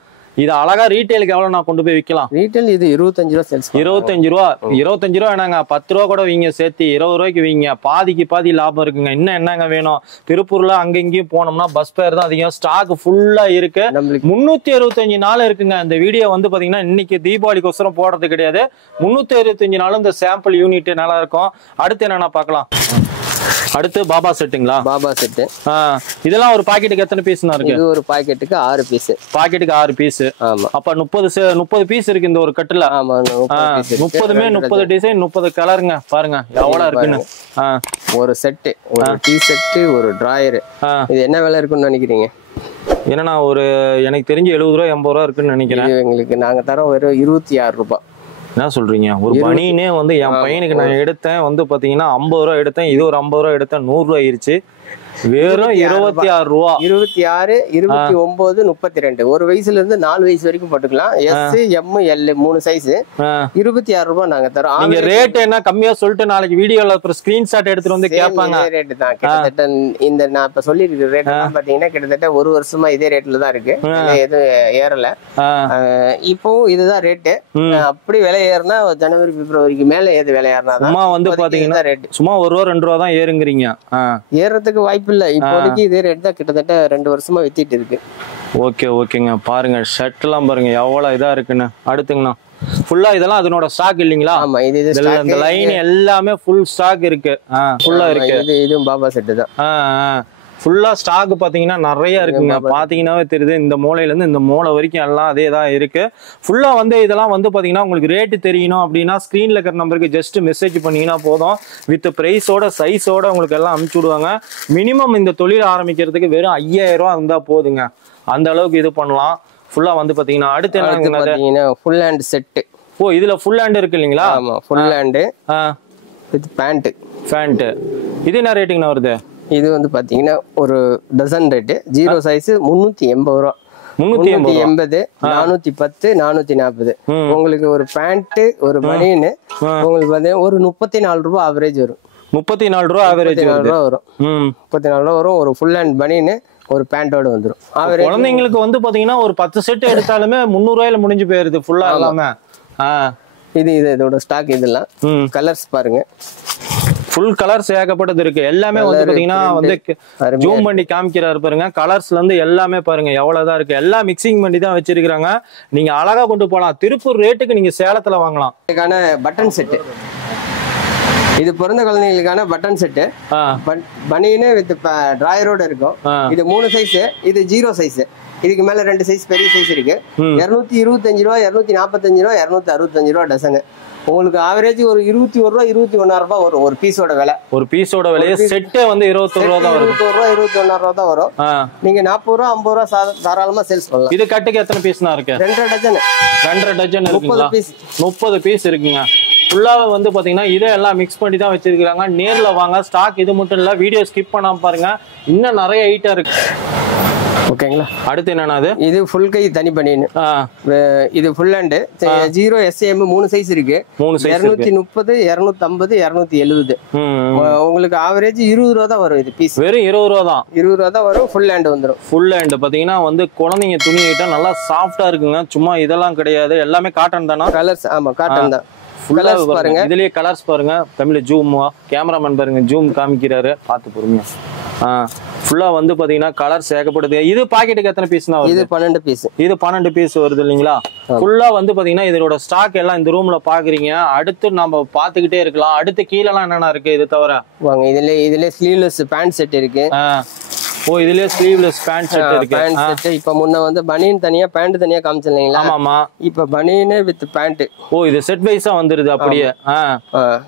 இது அழகா ரீட்டைலுக்கு எவ்வளவு நான் கொண்டு போய் விற்கலாம்? ரீட்டைல் இது 25 ரூபா சேல்ஸ். 25 ரூபா 25 ரூபா வேணாங்க, 10 ரூபா கூட வீங்க சேர்த்து 20 ரூபாய்க்கு வீங்க. பாதிக்கு பாதி லாபம் இருக்குங்க. இன்னும் என்னங்க வேணும்? திருப்பூர்ல அங்க இங்கேயும் போனோம்னா பஸ் பேர் தான் அதிகம். ஸ்டாக் ஃபுல்லா இருக்கு. 365 நாள் இருக்குங்க. இந்த வீடியோ வந்து பாத்தீங்கன்னா இன்னைக்கு தீபாவளிக்கோசரம் போடுறது கிடையாது. 365 நாளும் இந்த சாம்பிள் யூனிட் நல்லா இருக்கும். அடுத்து என்னன்னா பார்க்கலாம். அடுத்து பாபா செட்டுங்களா? பாபா செட். இதெல்லாம் ஒரு பாக்கெட்டுக்கு எத்தனை பீஸ்னா இருக்கு? இது ஒரு பாக்கெட்டுக்கு 6 பீஸ். பாக்கெட்டுக்கு 6 பீஸ். ஆமா. அப்ப 30 பீஸ் இருக்கு இந்த ஒரு கட்டுல. ஆமா, 30மே 30 டிசைன் 30 கலருங்க. பாருங்க எவ்வளவு இருக்குன்னு. ஒரு செட், ஒரு டீ செட், ஒரு டிராயர். இது என்ன விலை இருக்குன்னு நினைக்கிறீங்க? என்னன்னா ஒரு எனக்கு தெரிஞ்சு 70 ரூபா 80 ரூபா இருக்குன்னு நினைக்கிறேன். எங்களுக்கு நாங்க தரோம் வெறும் 26 ரூபாய். என்ன சொல்றீங்க? ஒரு பனியனே வந்து என் பையனுக்கு நான் எடுத்தேன் வந்து பாத்தீங்கன்னா 50 ரூபா எடுத்தேன். இது ஒரு 50 ரூபா எடுத்தேன். 100 ரூபா ஆயிருச்சு. வெறும் 26 ரூபா. 26, 29, 32. ஒரு வயசுல இருந்து 4 வயசு வரைக்கும் போட்டுக்கலாம். S, M, L 3 size. 26 ரூபாய் நாங்க தரோம். நீங்க ரேட் என்ன கம்மியா சொல்லிட்டு நாளைக்கு வீடியோல அப்புறம் ஸ்கிரீன்ஷாட் எடுத்துட்டு வந்து கேட்பாங்க. ரேட் தான் கிட்டத்தட்ட இந்த நான் இப்ப சொல்லி இருக்கிற ரேட் பாத்தீங்கன்னா கிட்டத்தட்ட ஒரு வருஷமா இதே ரேட்ல தான் இருக்கு. எதுவும் ஏறல. இப்போ இதுதான் ரேட்டு. அப்படி விலை ஏறினா ஜனவரி பிப்ரவரிக்கு மேல ஏது விலை ஏறினா சும்மா வந்து பாத்தீங்கன்னா சும்மா 1 ரூபா 2 ரூபா தான் ஏறுங்கிறீங்க. ஏறதுக்கு வாய்ப்பு இல்ல. இப்போதைக்கு இதே ரேட் தான் கிட்டத்தட்ட 2 வருஷமா வித்திட்டு இருக்கு. ஓகேங்க. பாருங்க ஷர்ட் எல்லாம் பாருங்க எவ்வளவு இதா இருக்குன்னு. அடுத்துங்கண்ணா ஃபுல்லா இதெல்லாம் அதனோட ஸ்டாக் இல்லீங்களா? ஆமா, இது இந்த லைன் எல்லாமே ஃபுல் ஸ்டாக் இருக்கு. ஃபுல்லா இருக்கு. இதுவும் பாபா செட் தான். ஃபுல்லா ஸ்டாக் பாத்தீங்கன்னா நிறைய இருக்குங்க. பாத்தீங்கன்னாவே தெரியுது. இந்த மூலையில இருந்து இந்த மூலை வரைக்கும் எல்லாம் அதே தான் இருக்கு. ஃபுல்லா வந்து இதெல்லாம் வந்து பாத்தீங்கன்னா உங்களுக்கு ரேட்டு தெரியணும் அப்படின்னா ஸ்கிரீன்ல இருக்கிற நம்பருக்கு ஜஸ்ட் மெசேஜ் பண்ணீங்கன்னா போதும். வித் பிரைஸோட சைஸோட உங்களுக்கு எல்லாம் அனுப்பிச்சு விடுவாங்க. மினிமம் இந்த தொழில் ஆரம்பிக்கிறதுக்கு வெறும் 5000 ரூபா இருந்தா போதுங்க. அந்த அளவுக்கு இது பண்ணலாம். ஃபுல்லா வந்து பாத்தீங்கன்னா அடுத்து என்ன? Full hand set. ஓ, இதுல ஃபுல் ஹேண்ட் இருக்கு இல்லீங்களா? ஆமா, ஃபுல் ஹேண்ட் வித் பேண்ட். இது என்ன ரேட்டிங்னா வருது? இது வந்து பாத்தீங்கன்னா ஒரு டசன் ரேட்டு. 0 சைஸ் 380 ரூபா. 380, 410, 440. உங்களுக்கு ஒரு பேண்ட், ஒரு பனியன் உங்களுக்கு பாத்தீங்கன்னா ஒரு 34 ரூபா ஆவரேஜ் வரும். 34 ரூபா ஆவரேஜ் வரும். 34 ரூபா வரும். ஒரு ஃபுல் ஹேண்ட் பனியன் ஒரு பேண்டோட வந்துடும். குழந்தைங்களுக்கு வந்து பாத்தீங்கன்னா ஒரு 10 செட் எடுத்தாலுமே 300 ரூபாயில முடிஞ்சு போயிருது ஃபுல்லா எல்லாமே. இதோட ஸ்டாக். இதெல்லாம் கலர்ஸ் பாருங்க. ஃபுல் கலர்ஸ் ஏகப்பட்டது இருக்கு. எல்லாமே வந்து பாத்தீங்கன்னா வந்து ஜூம் பண்ணி காமிக்கிறாரு பாருங்க. கலர்ஸ்ல இருந்து எல்லாமே பாருங்க எவ்வளவுதான் இருக்கு. எல்லாம் மிக்சிங் பண்ணி தான் வச்சிருக்காங்க. நீங்க அழகா கொண்டு போகலாம். திருப்பூர் ரேட்டுக்கு நீங்க சேலத்துல வாங்கலாம். இதுக்கான பட்டன் செட்டு. இது பிறந்த குழந்தைகளுக்கான பட்டன் செட்டு. பனியனு வித் டிராயரோட இருக்கும். இது 3 சைஸ். இது 0 சைஸ். இதுக்கு மேல 2 சைஸ் பெரிய சைஸ் இருக்கு. 225 ரூபா, 245 ரூபா, 265 ரூபா டசனு. உங்களுக்கு ஆவரேஜ் ஒரு 21 ரூபா 21 ரூபா வரும் ஒரு பீஸோட விலை. ஒரு பீஸோட விலையே செட்டே வந்து 21 ரூபா தான் வரும். 21 ரூபா 21 ரூபா தான் வரும். நீங்க 40 ரூபா 50 ரூபா தாராளமா சேல்ஸ் பண்ணலாம். இது கட்டுக்கு எத்தனை பீஸ்னா இருக்கு? 2 டஜன். 2 டஜன் இருக்குங்களா? 30 பீஸ் இருக்குங்க. ஃபுல்லாவே வந்து பாத்தீங்கன்னா இதை எல்லாம் மிக்ஸ் பண்ணி தான் வச்சிருக்காங்க. நேர்ல வாங்க. ஸ்டாக் இது மட்டும் இல்ல, வீடியோ ஸ்கிப் பண்ணாம பாருங்க. இன்னும் நிறைய ஐட்டம் இருக்கு. ஓகேங்களா? அடுத்து என்னன்னா இது ஃபுல் கை தனி பனியன். இது ஃபுல் ஹேண்ட் 0 SM 3 சைஸ் இருக்கு. 230, 250, 270. உங்களுக்கு ஆவரேஜ் 20 ரூபா தான் வரும். இது பீஸ் வெறும் 20 ரூபா தான். 20 ரூபா தான் வரும். ஃபுல் ஹேண்ட் வந்துடும். ஃபுல் ஹேண்ட் பாத்தீங்கன்னா வந்து குழந்தைங்க துணி ஐட்டம் நல்லா சாஃப்டா இருக்குங்க. சும்மா இதெல்லாம் கிடையாது. எல்லாமே காட்டன் தானா? கலர்ஸ். ஆமா, காட்டன் தான். கலர்ஸ் பாருங்க. இதுலயே கலர்ஸ் பாருங்க. தமிழ்ல ஜூம் கேமராமேன் பாருங்க, ஜூம் காமிக்கிறாரு, பார்த்து பொறுமையா. ஃபுல்லா வந்து பாத்தீங்கன்னா கலர்ஸ் ஏகப்படுது. இது பாக்கெட்டுக்கு எத்தனை பீஸ்னா? இது 12 பீஸ். இது 12 பீஸ் வருது இல்லீங்களா? ஃபுல்லா வந்து பாத்தீங்கன்னா இதோட ஸ்டாக் எல்லாம் இந்த ரூம்ல பாக்குறீங்க. அடுத்து நம்ம பாத்துக்கிட்டே இருக்கலாம். அடுத்து கீழ எல்லாம் என்னென்ன இருக்கு இது தவிர? வாங்க, இதுல ஸ்லீவ்லெஸ் பேண்ட் செட் இருக்கு. ஓ இதுலயே ஸ்லீவ்லெஸ் பேண்ட் செட் இருக்கு. Pant set. இப்ப முன்ன வந்து பனியன் தனியா பேண்ட் தனியா காமிச்சிருந்தீங்களா? ஆமாமா. இப்ப பனியன் வித் பேண்ட். ஓ இது செட் வைஸா வந்துருது அப்படியே.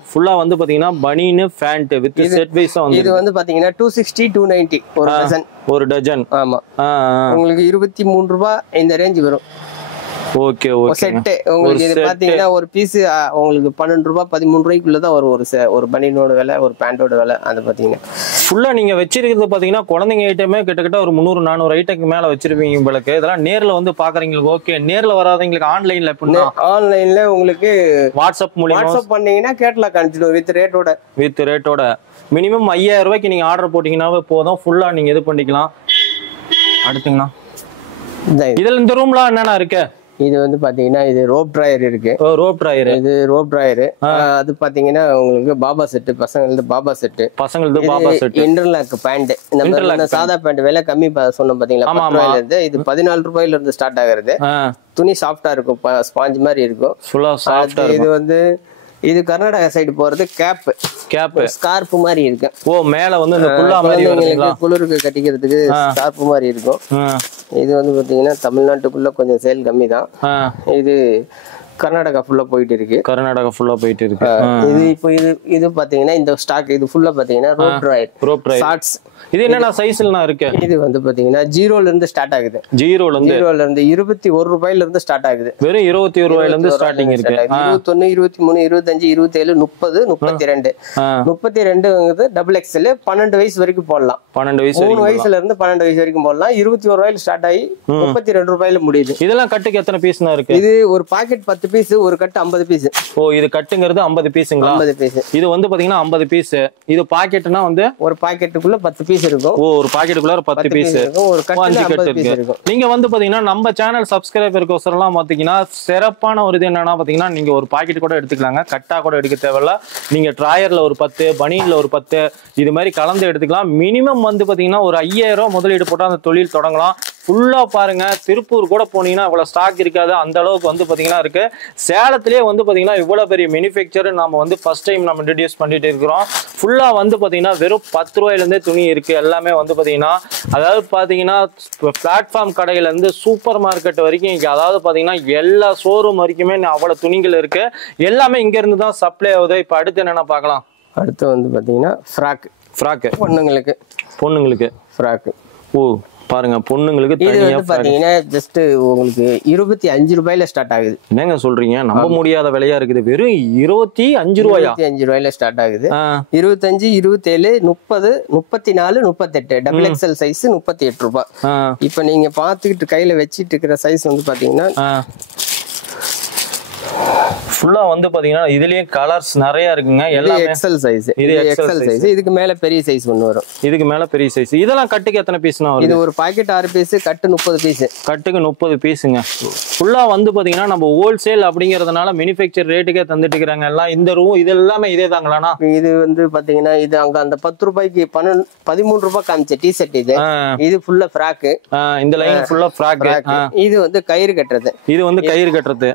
ஃபுல்லா வந்து பாத்தீங்கன்னா பனியன் பேண்ட் வித் செட் வைஸா வந்து. இது வந்து பாத்தீங்கன்னா 260 290 ஒரு டஜன். ஒரு டஜன். ஆமா. உங்களுக்கு 23 ரூபாய் இந்த ரேஞ்ச் வரும். Okay okay. செட் உங்களுக்கு இது பாத்தீங்கன்னா ஒரு பீஸ் உங்களுக்கு 12 ரூபாய் 13 ரூபாய்க்குள்ள தான் வரும். ஒரு பனியனோட விலை, ஒரு பேண்டோட விலை. அது பாத்தீங்கன்னா ஃபுல்லா நீங்க வச்சிருக்கிறது பாத்தீங்கன்னா குழந்தைங்க ஐட்டமே கிட்டத்தட்ட ஒரு 300 400 ஐட்டத்துக்கு மேல வச்சிருப்பீங்க உங்களுக்கு. இதெல்லாம் நேர்ல வந்து பாக்குறீங்களுக்கு ஓகே. நேர்ல வராதவங்களுக்கு ஆன்லைன்ல எப்படின்னா? ஆன்லைன்ல உங்களுக்கு வாட்ஸ்அப் மூலமா வாட்ஸ்அப் பண்ணீங்கன்னா கேட்டலாக் அனுப்பிச்சிடுவோம் வித் ரேட்டோட. மினிமம் 5000 ரூபாய்க்கு நீங்க ஆர்டர் போட்டீங்கன்னாவே போதும். ஃபுல்லா நீங்க இது பண்ணிக்கலாம். அடுத்துங்கண்ணா இதுல இந்த ரூம்லாம் என்னென்ன இருக்கு? இது வந்து பாத்தீங்கன்னா இது ரோப் டிராயர் இருக்கு. Rope drawer. இது ரோப் டிராயர். அது பாத்தீங்கன்னா உங்களுக்கு பாபா செட், பசங்களுக்கு பாபா செட். Interlock pant. நம்ம சாதா பேண்ட் விலை கம்மி சொன்னோம் பாத்தீங்களா? 10 ரூபாயில இருந்து இது 14 ரூபாயில இருந்து ஸ்டார்ட் ஆகுறது. துணி சாஃப்டா இருக்கும், ஸ்பாஞ்ச் மாதிரி இருக்கும். இது வந்து இது கர்நாடகா சைடு போறது கேப் ஸ்கார்ப் மாதிரி இருக்கு. ஓ மேல வந்து இந்த குல்லா மாதிரி வருதுங்களா? குளிருக்கு கட்டிக்கிறதுக்கு ஸ்கார்ப் மாதிரி இருக்கும். இது வந்து பாத்தீங்கன்னா தமிழ்நாட்டுக்குள்ள கொஞ்சம் சேல் கம்மி தான். இது கர்நாடகா ஃபுல்லா போயிட்டு இருக்கு. இது இப்போ இது பாத்தீங்கன்னா இந்த ஸ்டாக் இது ஃபுல்லா பாத்தீங்கன்னா ரோப் டிராயர் ஷார்ட்ஸ். இது என்னன்னா சைஸ்லாம் இருக்கு? இது வந்து பாத்தீங்கன்னா 0ல இருந்து ஸ்டார்ட் ஆகுது. 0ல இருந்து 21 ரூபாயில இருந்து ஸ்டார்ட் ஆகுது. வெறும் 21 ரூபாயில இருந்து ஸ்டார்டிங் இருக்கு. 21 23 25 27 30 32 32 டபுள் எக்ஸ்எல் 12 வயசு வரைக்கும் போடலாம். 12 வயசு 3 வயசுல இருந்து 12 வயசு வரைக்கும் போடலாம். 21 ரூபாயில ஸ்டார்ட் ஆகி 32 ரூபாயில முடியுது. இதெல்லாம் கட்டுக்கு எத்தனை பீஸ்னா இருக்கு? இது ஒரு பாக்கெட் 10 பீஸ், ஒரு கட்டு 50 பீஸ். ஓ இது கட்டுங்கிறது 50 பீஸ்ங்களா? 50 பீஸ். இது வந்து பாத்தீங்கன்னா 50 பீஸ். இது பாக்கெட்னா வந்து ஒரு பாக்கெட்டுக்குள்ள 10 பீஸ் இருக்கும். ஓ ஒரு பாக்கெட்டுக்குள்ள 10 பீஸ் இருக்கும். ஒரு கட்டுல 50 பீஸ் இருக்கும். நீங்க வந்து பாத்தீங்கன்னா நம்ம சேனல் சப்ஸ்கிரைபர்க்கோசரலாம் பாத்தீங்கன்னா சிறப்பான ஒரு இது என்னன்னா பாத்தீங்கன்னா நீங்க ஒரு பாக்கெட் கூட எடுத்துக்கலாங்க. கட்டா கூட எடுக்க தேவையில்ல. நீங்க டிராயர்ல ஒரு 10, பனியன்ல ஒரு 10 இது மாதிரி கலந்து எடுத்துக்கலாம். மினிமம் வந்து பாத்தீங்கன்னா ஒரு 5000 ரூபாய் முதலீடு போட்டா அந்த தொழில் தொடங்கலாம். ஃபுல்லா பாருங்க. திருப்பூர் கூட போனீங்கன்னா இவ்வளவு ஸ்டாக் இருக்காது, அந்த அளவுக்கு வந்து பாத்தீங்கன்னா இருக்கு. சேலத்திலேயே வந்து பாத்தீங்கன்னா இவ்வளவு பெரிய மேனுஃபேக்சர் நம்ம வந்து ஃபர்ஸ்ட் டைம் நம்ம இன்ட்ரோடியூஸ் பண்ணிட்டு இருக்கிறோம். ஃபுல்லா வந்து பாத்தீங்கன்னா வெறும் 10 ரூபாயில இருந்தே துணி இருக்கு. எல்லாமே வந்து பாத்தீங்கன்னா அதாவது பாத்தீங்கன்னா பிளாட்ஃபார்ம் கடையில இருந்து சூப்பர் மார்க்கெட் வரைக்கும், அதாவது பாத்தீங்கன்னா எல்லா ஷோரூம் வரைக்குமே அவ்வளவு துணிகள் இருக்கு. எல்லாமே இங்க இருந்து தான் சப்ளை ஆகுது. இப்ப அடுத்து என்னன்னா பாக்கலாம். அடுத்து வந்து பாத்தீங்கன்னா ஃப்ராக் பொண்ணுங்களுக்கு ஃப்ராக். ஓ பாருங்க பொண்ணுங்களுக்கு தனியா பாத்தீங்கன்னா ஜஸ்ட் உங்களுக்கு 25 ரூபாயில ஸ்டார்ட் ஆகுது. என்னங்க சொல்றீங்க? நம்ப முடியாத விலையா இருக்குது. வெறும் 25 ரூபாயா? 25 ரூபாயில ஸ்டார்ட் ஆகுது. 25 27 30 34 38 டபுள் எக்ஸ்எல் சைஸ் 38 ரூபாய். இப்ப நீங்க பாத்துக்கிட்டு கையில வச்சிட்டு இருக்கிற சைஸ் வந்து பாத்தீங்கன்னா ஃபுல்லா வந்து பாத்தீங்கன்னா இதுலயே கலர்ஸ் நிறைய இருக்குங்க. எல்லாமே எக்ஸ்எல் சைஸ். இது எக்ஸ்எல் சைஸ். இதுக்கு மேல பெரிய சைஸ் ஒன்னு வரும். இதுக்கு மேல பெரிய சைஸ். இதெல்லாம் கட்டுக்கு எத்தனை பீஸ்னா வரும்? இது ஒரு பாக்கெட் 6 பீஸ், கட்டு 30 பீஸ். கட்டுக்கு 30 பீஸ்ங்க. ஃபுல்லா வந்து பாத்தீங்கன்னா நம்ம ஹோல்சேல் அப்படிங்கறதுனால மேனுஃபேக்சர் ரேட்டுக்கே தந்துட்டு இருக்காங்க. எல்லாம் இந்த ரூம் இது எல்லாமே இதே தாங்களானா? இது வந்து பாத்தீங்கன்னா இது அங்க அந்த 10 ரூபாய்க்கு 13 ரூபாய் காமிச்ச டி ஷர்ட் இது. இது ஃபுல்லா ஃப்ராக். இந்த லைன் ஃபுல்லா ஃப்ராக். இது வந்து கயிறு கட்டுறது. இது வந்து கயிறு கட்டுறது.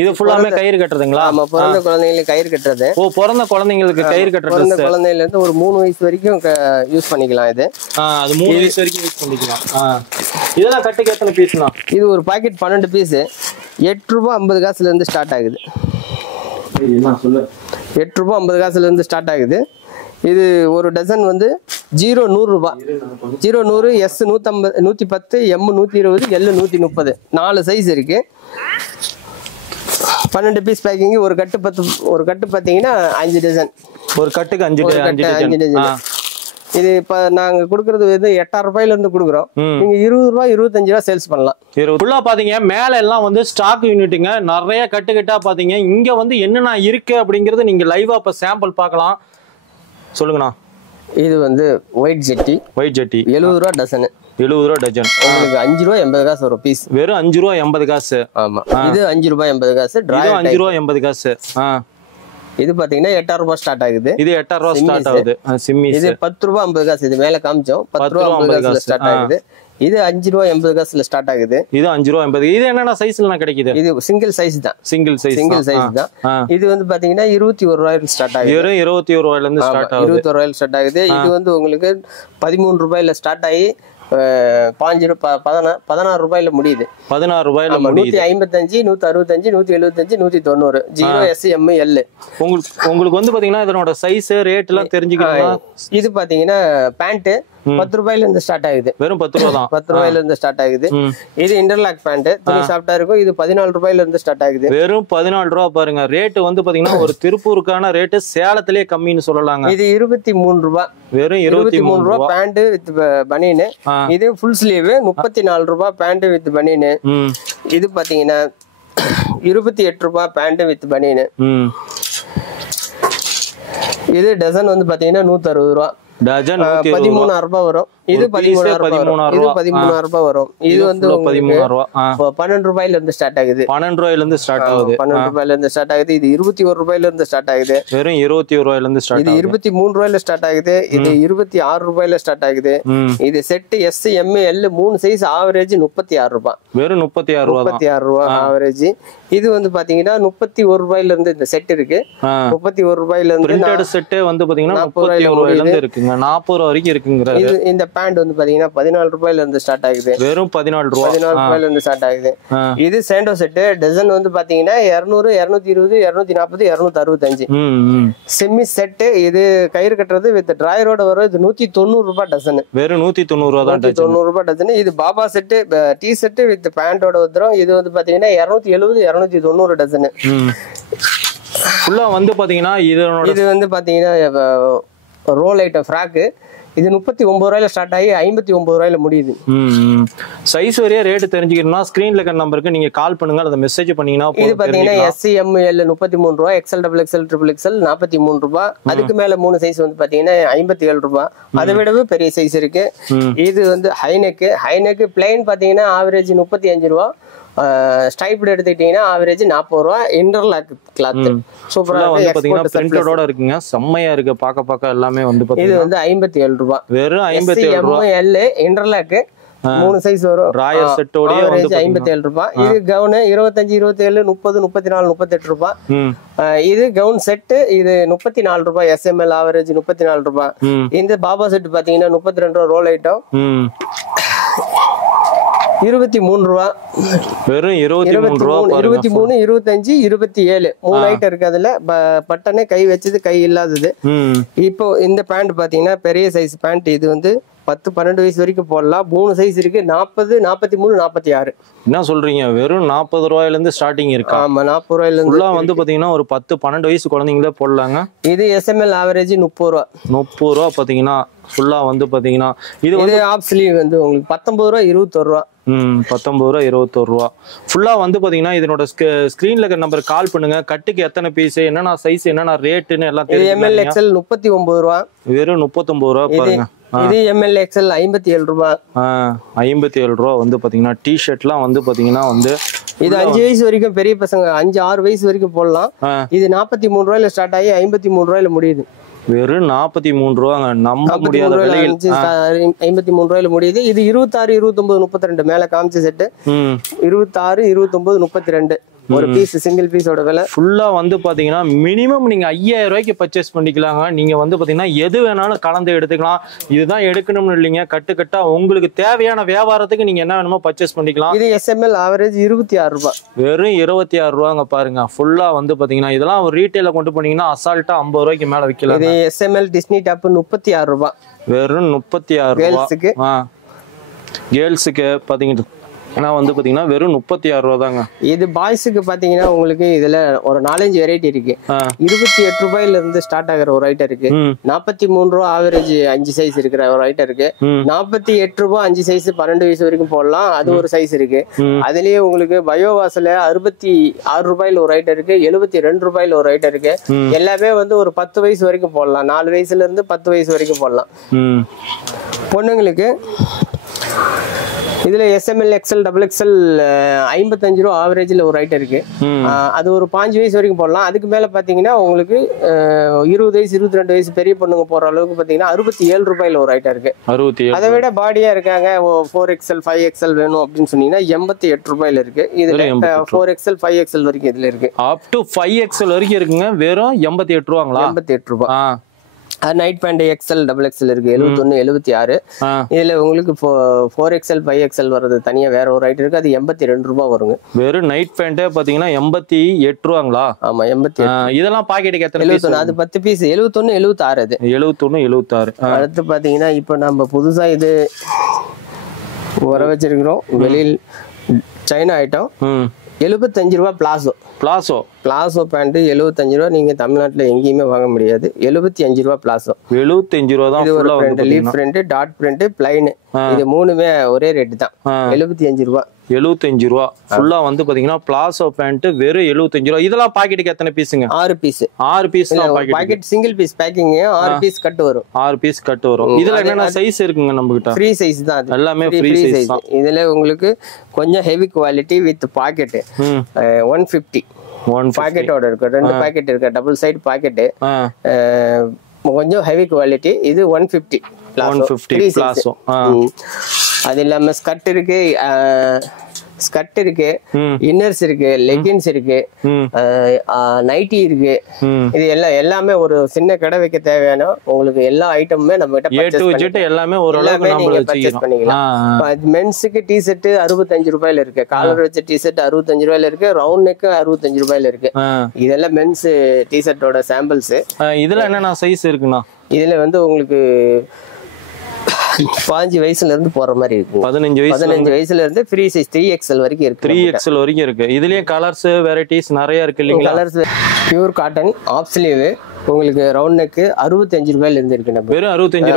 இது ஃபுல்லாமே கயிறு கட்டுறதுங்களா? ஆமா, பிறந்த குழந்தைங்களுக்கு கயிறு கட்டுறது. ஓ பிறந்த குழந்தைங்களுக்கு கயிறு கட்டுறது. பிறந்த குழந்தையில இருந்து ஒரு 3 வயசு வரைக்கும் யூஸ் பண்ணிக்கலாம். இது அது 3 வயசு வரைக்கும் யூஸ் பண்ணிக்கலாம். இதெல்லாம் கட்டுக்கு எத்தனை பீஸ்னா? இது ஒரு பாக்கெட் 12 பீஸ் 8 ரூபாய் 50 காசுல இருந்து ஸ்டார்ட் ஆகுது. 8 ரூபாய் 50 காசுல இருந்து ஸ்டார்ட் ஆகுது. இது ஒரு டசன் வந்து 0 100 ரூபாய். 0 100 S 150 110 M 120 L 130 4 சைஸ் இருக்கு. 12 பீஸ் பேக்கிங். ஒரு கட்டு பாத்தீங்கன்னா 5 டசன். ஒரு கட்டுக்கு 5 டசன். இது இப்ப நாங்க குடுக்கறது வந்து 8000 ரூபாயில இருந்து குடுக்குறோம். நீங்க 20 ரூபாய் 25 ரூபாய் சேல்ஸ் பண்ணலாம். ஃபுல்லா பாத்தீங்க மேல எல்லாம் வந்து ஸ்டாக் யூனிட்டுங்க. நிறைய கட்டுக்கட்டா பாத்தீங்க. இங்க வந்து என்னென்ன இருக்கு அப்படிங்கறது நீங்க லைவா இப்ப சாம்பிள் பார்க்கலாம். சொல்லுங்கண்ணா. இது வந்து ஒயிட் ஜெட்டி 70 ரூபாய் டசன். 70 ரூபாய் டஜன். உங்களுக்கு 5 ரூபாய் 80 காசு வரும் பீஸ். வெறும் 5 ரூபாய் 80 காசு. ஆமா, இது 5 ரூபாய் 80 காசு. டிராயர் 5 ரூபாய் 80 காசு. இது பாத்தீங்கன்னா 8000 ரூபாய் ஸ்டார்ட் ஆகுது. இது 8000 ரூபாய் ஸ்டார்ட் ஆகுது. சிம்மி இது 10 ரூபாய் 50 காசு. இது மேல காமிச்சோம் 10 ரூபாய் 50 காசுல ஸ்டார்ட் ஆகுது. இது 5 ரூபா 80 காசுல ஸ்டார்ட் ஆகுது. இது 5 ரூபா 80. இது என்னன்னா சைஸ்ல கிடைக்குது? இது சிங்கிள் சைஸ் தான். சிங்கிள் சைஸ் தான். இது வந்து பாத்தீங்கன்னா 21 ரூபாயில ஸ்டார்ட் ஆகுது. 21 ரூபாயில இருந்து ஸ்டார்ட் ஆகுது. 21 ரூபாயில ஸ்டார்ட் ஆகுது. இது வந்து உங்களுக்கு 13 ரூபாயில ஸ்டார்ட் ஆகி 16 ரூபாயில முடியுது. 16 ரூபாயில முடியுது. 155 165 175 190 0SML. உங்களுக்கு வந்து பாத்தீங்கன்னா இதனோட சைஸ் ரேட் எல்லாம் தெரிஞ்சுக்கலாம். இது பாத்தீங்கன்னா பேண்ட் 10 ரூபாயில இருந்து ஸ்டார்ட் ஆகுது. வெறும் 10 ரூபா தான். 10 ரூபாயில இருந்து ஸ்டார்ட் ஆகுது. இது இன்டர்லாக் பேண்ட் துணி சாஃப்ட்டா இருக்கும். இது 14 ரூபாயில இருந்து ஸ்டார்ட் ஆகுது. வெறும் 14 ரூபா பாருங்க. ரேட் வந்து பாத்தீங்கன்னா ஒரு திருப்பூருக்கான ரேட் சேலத்திலே கம்மின்னு சொல்லலாங்க. இது 23 ரூபா. வெறும் 23 ரூபா பேண்ட் வித் பனியன். இது ஃபுல் ஸ்லீவ் 34 ரூபா பேண்ட் வித் பனியன். இது பாத்தீங்கன்னா 28 ரூபா பேண்ட் வித் பனியன். இது டசன் வந்து பாத்தீங்கன்னா 160 ரூபா. டஜன் 13,000 ரூபாய் வரும். இது 13,000 ரூபாய் வரும். இது வந்து 13,000 ரூபாய். 12 ரூபாயில இருந்து ஸ்டார்ட் ஆகுது. 12 ரூபாயில இருந்து ஸ்டார்ட் ஆகுது. 12 ரூபாயில இருந்து ஸ்டார்ட் ஆகுது. இது 21 ரூபாயில இருந்து ஸ்டார்ட் ஆகுது. வெறும் 21 ரூபாயில இருந்து ஸ்டார்ட் ஆகுது. இது 23 ரூபாயில ஸ்டார்ட் ஆகுது. இது 26 ரூபாயில ஸ்டார்ட் ஆகுது. இது set S M L 3 size average 36 ரூபாய். வெறும் 36 ரூபாய். 36 ரூபாய் ஆவரேஜ். இது வந்து பாத்தீங்கன்னா 31 ரூபாயில இருந்து இந்த செட் இருக்கு. 31 ரூபாயில இருந்து பிரிண்டட் செட் வந்து பாத்தீங்கன்னா 31 ரூபாயில இருந்து இருக்குங்க. 40 ரூபாய் வரைக்கும் இருக்குங்க. இந்த பேண்ட் வந்து பாத்தீங்கன்னா 14 ரூபாயில இருந்து ஸ்டார்ட் ஆகுது. வெறும் 14 ரூபாயில இருந்து ஸ்டார்ட் ஆகுது. இது சாண்டோ செட் டசன் வந்து பாத்தீங்கன்னா 200 220 240 265 செமி செட். இது கயிறு கட்டுறது வித் டிராயரோட வரும். இது 190 ரூபாய் டசன். வெறும் 190 ரூபாய் தான். 190 ரூபாய் டசன். இது பாபா செட் டி செட் வித் பேண்டோட வந்துரும். இது வந்து பாத்தீங்கன்னா 270 290 டசன். ஃபுல்லா வந்து பாத்தீங்கன்னா இது வந்து பாத்தீங்கன்னா ரோல் ஐட்டம் ஃப்ராக். இது 39 ரூபாயில ஸ்டார்ட் ஆகி 59 ரூபாயில முடியுது. சைஸ் வரைய ரேட் தெரிஞ்சுக்கணும்னா ஸ்கிரீன்ல இருக்க நம்பருக்கு நீங்க கால் பண்ணுங்க, அதை மெசேஜ் பண்ணீங்கன்னா. இது பாத்தீங்கன்னா SML 33 ரூபாய், XL XXL XXL 43 ரூபாய். அதுக்கு மேல 3 சைஸ் வந்து பாத்தீங்கன்னா 57 ரூபாய். அதை விடவும் பெரிய சைஸ் இருக்கு. இது வந்து ஹைனெக் பிளைன் பாத்தீங்கன்னா ஆவரேஜ் 35 ரூபாய். ஸ்டைப்ட் எடுத்துக்கிட்டீங்கன்னா ஆவரேஜ் 40 ரூபாய். இன்டர்லாக் கிளாத் சூப்பரா வந்து பாத்தீங்கன்னா பிரிண்டடோட இருக்குங்க. செம்மையா இருக்கு பாக்க எல்லாமே வந்து இது வந்து 57 ரூபாய். வெறும் 57 ரூபாய். SML இன்டர்லாக் 3 சைஸ் வரும். ராயர் செட்டோட வந்து 57 ரூபாய். இது கவுன் 25 27 30 34 38 ரூபாய். இது கவுன் செட். இது 34 ரூபாய். SML ஆவரேஜ் 34 ரூபாய். இந்த பாபா செட் பாத்தீங்கன்னா 32 ரூபாய். ரோல் ஐட்டம் 23 ரூபா. வெறும் 23 ரூபா. 23 25 27 3 ஐட்டம் இருக்கு. அதுல பட்டனே கை வச்சது கை இல்லாதது. இப்போ இந்த பேண்ட் பாத்தீங்கன்னா பெரிய சைஸ் பேண்ட். இது வந்து 10-12 வயசு வரைக்கும் போடலாம். 3 சைஸ் இருக்கு. 40 43 46. என்ன சொல்றீங்க? வெறும் 40 ரூபாயில இருந்து ஸ்டார்டிங் இருக்கு. ஆமா 40 ரூபாயில இருந்து வந்து பாத்தீங்கன்னா ஒரு 10-12 வயசு குழந்தைங்களே போடலாங்க. இது SML ஆவரேஜ் 30 ரூபா. 30 ரூபா பாத்தீங்கன்னா ஃபுல்லா வந்து பாத்தீங்கன்னா இது வந்து ஆஃப் ஸ்லீவ் வந்து உங்களுக்கு 19 ரூபா 21 ரூபா. 19 ரூபா 21 ரூபா. ஃபுல்லா வந்து பாத்தீங்கன்னா இதனோட ஸ்கிரீன்ல இருக்க நம்பர் கால் பண்ணுங்க. கட்டுக்கு எத்தனை பீஸ், என்னென்ன சைஸ், என்னென்ன ரேட்னு எல்லாம் தெரியும். ML XL 39 ரூபா. வெறும் 39 ரூபா பாருங்க. இது ML XL 57 ரூபா. 57 ரூபா வந்து பாத்தீங்கன்னா டி ஷர்ட்லாம் வந்து பாத்தீங்கன்னா வந்து இது 5 வயசு வரைக்கும் பெரிய பசங்க 5-6 வயசு வரைக்கும் போடலாம். இது 43 ரூபாயில ஸ்டார்ட் ஆகி 53 ரூபாயில முடியுது. வெறும் 43 ரூபாங்க. நம்ப முடியாத விலையில் 53 ரூபாயில முடியுது. இது 26 29 32 மேல காமிச்ச செட். 26 29 32 ஒரு பீஸ் சிங்கிள் பீஸோட விலை. ஃபுல்லா வந்து பாத்தீங்கன்னா மினிமம் நீங்க 5000 ரூபாய்க்கு பர்ச்சேஸ் பண்ணிக்கலாங்க. நீங்க வந்து பாத்தீங்கன்னா எது வேணாலும் கலந்து எடுத்துக்கலாம். இதுதான் எடுக்கணும்னு இல்லைங்க. கட்டா உங்களுக்கு தேவையான வியாபாரத்துக்கு நீங்க என்ன வேணுமோ பர்ச்சேஸ் பண்ணிக்கலாம். இது SML ஆவரேஜ் 26 ரூபாய். வெறும் 26 ரூபாங்க பாருங்க. ஃபுல்லா வந்து பாத்தீங்கன்னா இதெல்லாம் ஒரு ரீட்டைல கொண்டு போனீங்கன்னா அசால்ட்டா 50 ரூபாய்க்கு மேல விற்கலாம். இது SML டிஸ்னி டாப் 36 ரூபாய். வெறும் 36 ரூபாய். கேர்ள்ஸுக்கு பாத்தீங்கன்னா வந்து பாத்தீங்கன்னா வெறும் 36 ரூபா தாங்க. இது பாய்ஸுக்கு பாத்தீங்கன்னா உங்களுக்கு இதுல ஒரு 4-5 வெரைட்டி இருக்கு. 28 ரூபாயில இருந்து ஸ்டார்ட் ஆகிற ஒரு ஐட்டம் இருக்கு. 43 ரூபா ஆவரேஜ் 5 சைஸ் இருக்கிற ஒரு ஐட்டம் இருக்கு. 48 ரூபாய் 5 சைஸ் 12 வயசு வரைக்கும் போடலாம். அது ஒரு சைஸ் இருக்கு. அதுலயே உங்களுக்கு பயோவாஸ்ல 66 ரூபாயில ஒரு ஐட்டம் இருக்கு. 72 ரூபாயில ஒரு ஐட்டம் இருக்கு. எல்லாமே வந்து ஒரு 10 வயசு வரைக்கும் போடலாம். 4 வயசுல இருந்து 10 வயசு வரைக்கும் போடலாம். பொண்ணுங்களுக்கு இதுல எஸ்எம்எல் எக்ஸ்எல் டபுள் எக்ஸ்எல் 55 ரூபா ஆவரேஜ்ல ஒரு ஐட்டம் இருக்கு. அது ஒரு 5 வயசு வரைக்கும் போடலாம். அதுக்கு மேல பாத்தீங்கன்னா உங்களுக்கு 20 வயசு 22 வயசு பெரிய பொண்ணுங்க போற அளவுக்கு பாத்தீங்கன்னா 67 ரூபாயில ஒரு ஐட்டம் இருக்கு. 67. அதை விட பாடியா இருக்காங்க 4XL 5XL வேணும் அப்படின்னு சொன்னீங்கன்னா 88 ரூபாயில இருக்கு. இதுல 4XL 5XL வரைக்கும் இதுல இருக்கு. அப் டு 5XL வரைக்கும் இருக்குங்க. வெறும் 88 ரூபாங்களா? 88 ரூபாய். Night pant XL double XL இருக்கு 71 76. இதுல உங்களுக்கு 4XL 5XL வர்றது தனியா வேற ஒரு ஐட்டம் இருக்கு. அது 82 ரூபாய் வருங்க. வெறும் நைட் பேண்டே பாத்தீங்கன்னா 88 ரூபாங்களா? ஆமா 88. இதெல்லாம் பாக்கெட்டுக்கு எத்தனை பீஸ்? அது 10 பீஸ் 71 76. அது 71 76. அடுத்து பாத்தீங்கன்னா இப்ப நம்ம புதுசா இது வர வச்சிருக்கிறோம். வெளியில் சைனா ஐட்டம் 75 ரூபாய் பிளாசோ பேண்ட் 75 ரூபாய். நீங்க தமிழ்நாட்டுல எங்கேயுமே வாங்க முடியாது. 75 ரூபாய் பிளாசோ. 75 ரூபாய் தான். இது ஒரு print, leaf print, dot print, plain. இது மூணுமே ஒரே ரேட் தான். 75 ரூபாய். 75 ரூபாய் ஃபுல்லா வந்து பாத்தீங்கன்னா பிளாசோ பேண்ட் வெறும் 75 ரூபாய். இதெல்லாம் பாக்கெட்டுக்கு எத்தனை பீஸுங்க? 6 பீஸ். 6 பீஸ் தான் packet. Single piece packing 6 piece cut வரும். 6 பீஸ் கட் வரும். இதுல என்னென்ன சைஸ் இருக்குங்க நம்ம கிட்ட? ஃப்ரீ சைஸ் தான். எல்லாமே ஃப்ரீ சைஸ் தான். இதுல உங்களுக்கு கொஞ்சம் ஹெவி குவாலிட்டி வித் பாக்கெட் 150 பாக்கெட்டோட இருக்கு. 2 பாக்கெட் இருக்கு. Double side packet. கொஞ்சம் ஹெவி குவாலிட்டி. இது 150 பிளாசோ. அது இல்லாம ஸ்கர்ட் இருக்கு, இன்னர்ஸ் இருக்கு, லெகின்ஸ் இருக்கு, நைட்டி இருக்கு. இது எல்லாமே ஒரு சின்ன கடை வைக்க தேவையான உங்களுக்கு எல்லா ஐட்டமுமே நம்ம கிட்ட எல்லாமே ஓரளவுக்கு பர்ச்சேஸ் பண்ணிக்கலாம். மென்ஸுக்கு டி ஷர்ட் 65 ரூபாயில இருக்கு. காலர் வச்ச டி ஷர்ட் 65 ரூபாயில இருக்கு. ரவுண்ட் நெக் 65 ரூபாயில இருக்கு. இதெல்லாம் மென்ஸ் டி ஷர்ட்டோட சாம்பிள்ஸ். இதுல என்னென்ன சைஸ் இருக்குன்னா இதுல வந்து உங்களுக்கு 5 வயசுல இருந்து போற மாதிரி இருக்கு. 15 வயசுல இருந்து ஃப்ரீ சைஸ் 3XL வரைக்கும் இருக்கு. 3XL வரைக்கும் இருக்கு. இதுலயே கலர்ஸ் வெரைட்டிஸ் நிறைய இருக்கு இல்லீங்களா? Colours pure cotton of sleeve உங்களுக்கு ரவுண்ட் நெக் 65 ரூபாயில இருந்து இருக்கு. நம்ம வெறும் 65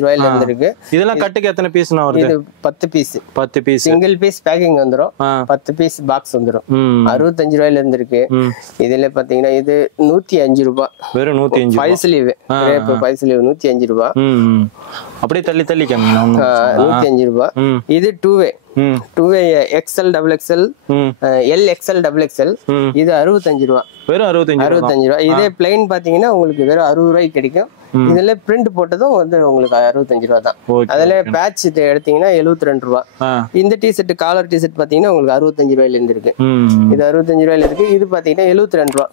ரூபாயில இருந்து இருக்கு. இதெல்லாம் கட்டுக்கு எத்தனை பீஸ்னா வருது? இது 10 piece. 10 piece single piece packing வந்துரும். 10 பீஸ் பாக்ஸ் வந்துரும். 65 ரூபாயில இருந்து இருக்கு. இதுல பாத்தீங்கன்னா இது 105 ரூபாய். வெறும் 105. 5 ஸ்லீவ் கிரேப் 5 ஸ்லீவ் 105 ரூபாய். அப்படியே தள்ளி காமிங்க. 105 ரூபாய். இது 2way XL double XL LXL double XL. இது 65 ரூபாய். வெறும் 65 ரூபாய். இதே பிளைன் பாத்தீங்கன்னா உங்களுக்கு வெறும் 60 ரூபாய்க்கு கிடைக்கும். இதுல பிரிண்ட் போட்டதும் வந்து உங்களுக்கு 65 ரூபாய் தான். அதுல பேட்ச் எடுத்தீங்கன்னா 72 ரூபாய். இந்த T shirt collar T shirt பாத்தீங்கன்னா உங்களுக்கு 65 ரூபாயில இருந்து இருக்கு. இது 65 ரூபாயில இருக்கு. இது பாத்தீங்கன்னா 72 ரூபாய்.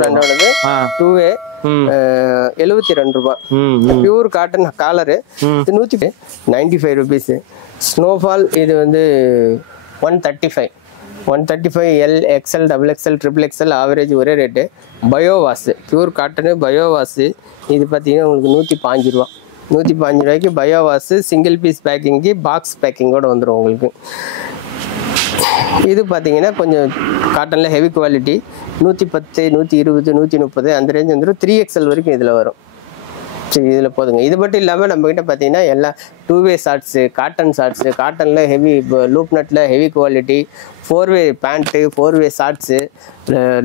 பிராண்டோடது 2way 72 ரூபாய். Pure cotton collar 195 rupees. Snowfall இது வந்து 135 L XL double XL triple XL average ஒரே ரேட்டு. பயோவாஸ் pure cotton பயோவாஸ். இது பார்த்தீங்கன்னா உங்களுக்கு 105 ரூபா. 105 ரூபாய்க்கு பயோவாஸ் சிங்கிள் பீஸ் பேக்கிங்கு பாக்ஸ் பேக்கிங்கோட வந்துடும் உங்களுக்கு. இது பார்த்தீங்கன்னா கொஞ்சம் காட்டனில் ஹெவி குவாலிட்டி 110 120 130 அந்த ரேஞ்ச் வந்துடும். 3XL வரைக்கும் இதில் வரும். சரி இதில் போதுங்க. இது மட்டும் இல்லாமல் நம்மக்கிட்ட பார்த்தீங்கன்னா எல்லா 2way ஷார்ட்ஸு காட்டன் ஷார்ட்ஸு காட்டனில் ஹெவி லூப் நட்டில் heavy quality 4way pant 4way shorts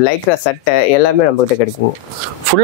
Lycra சட்டை எல்லாமே நம்மக்கிட்ட கிடைக்குங்க. ஃபுல்லாக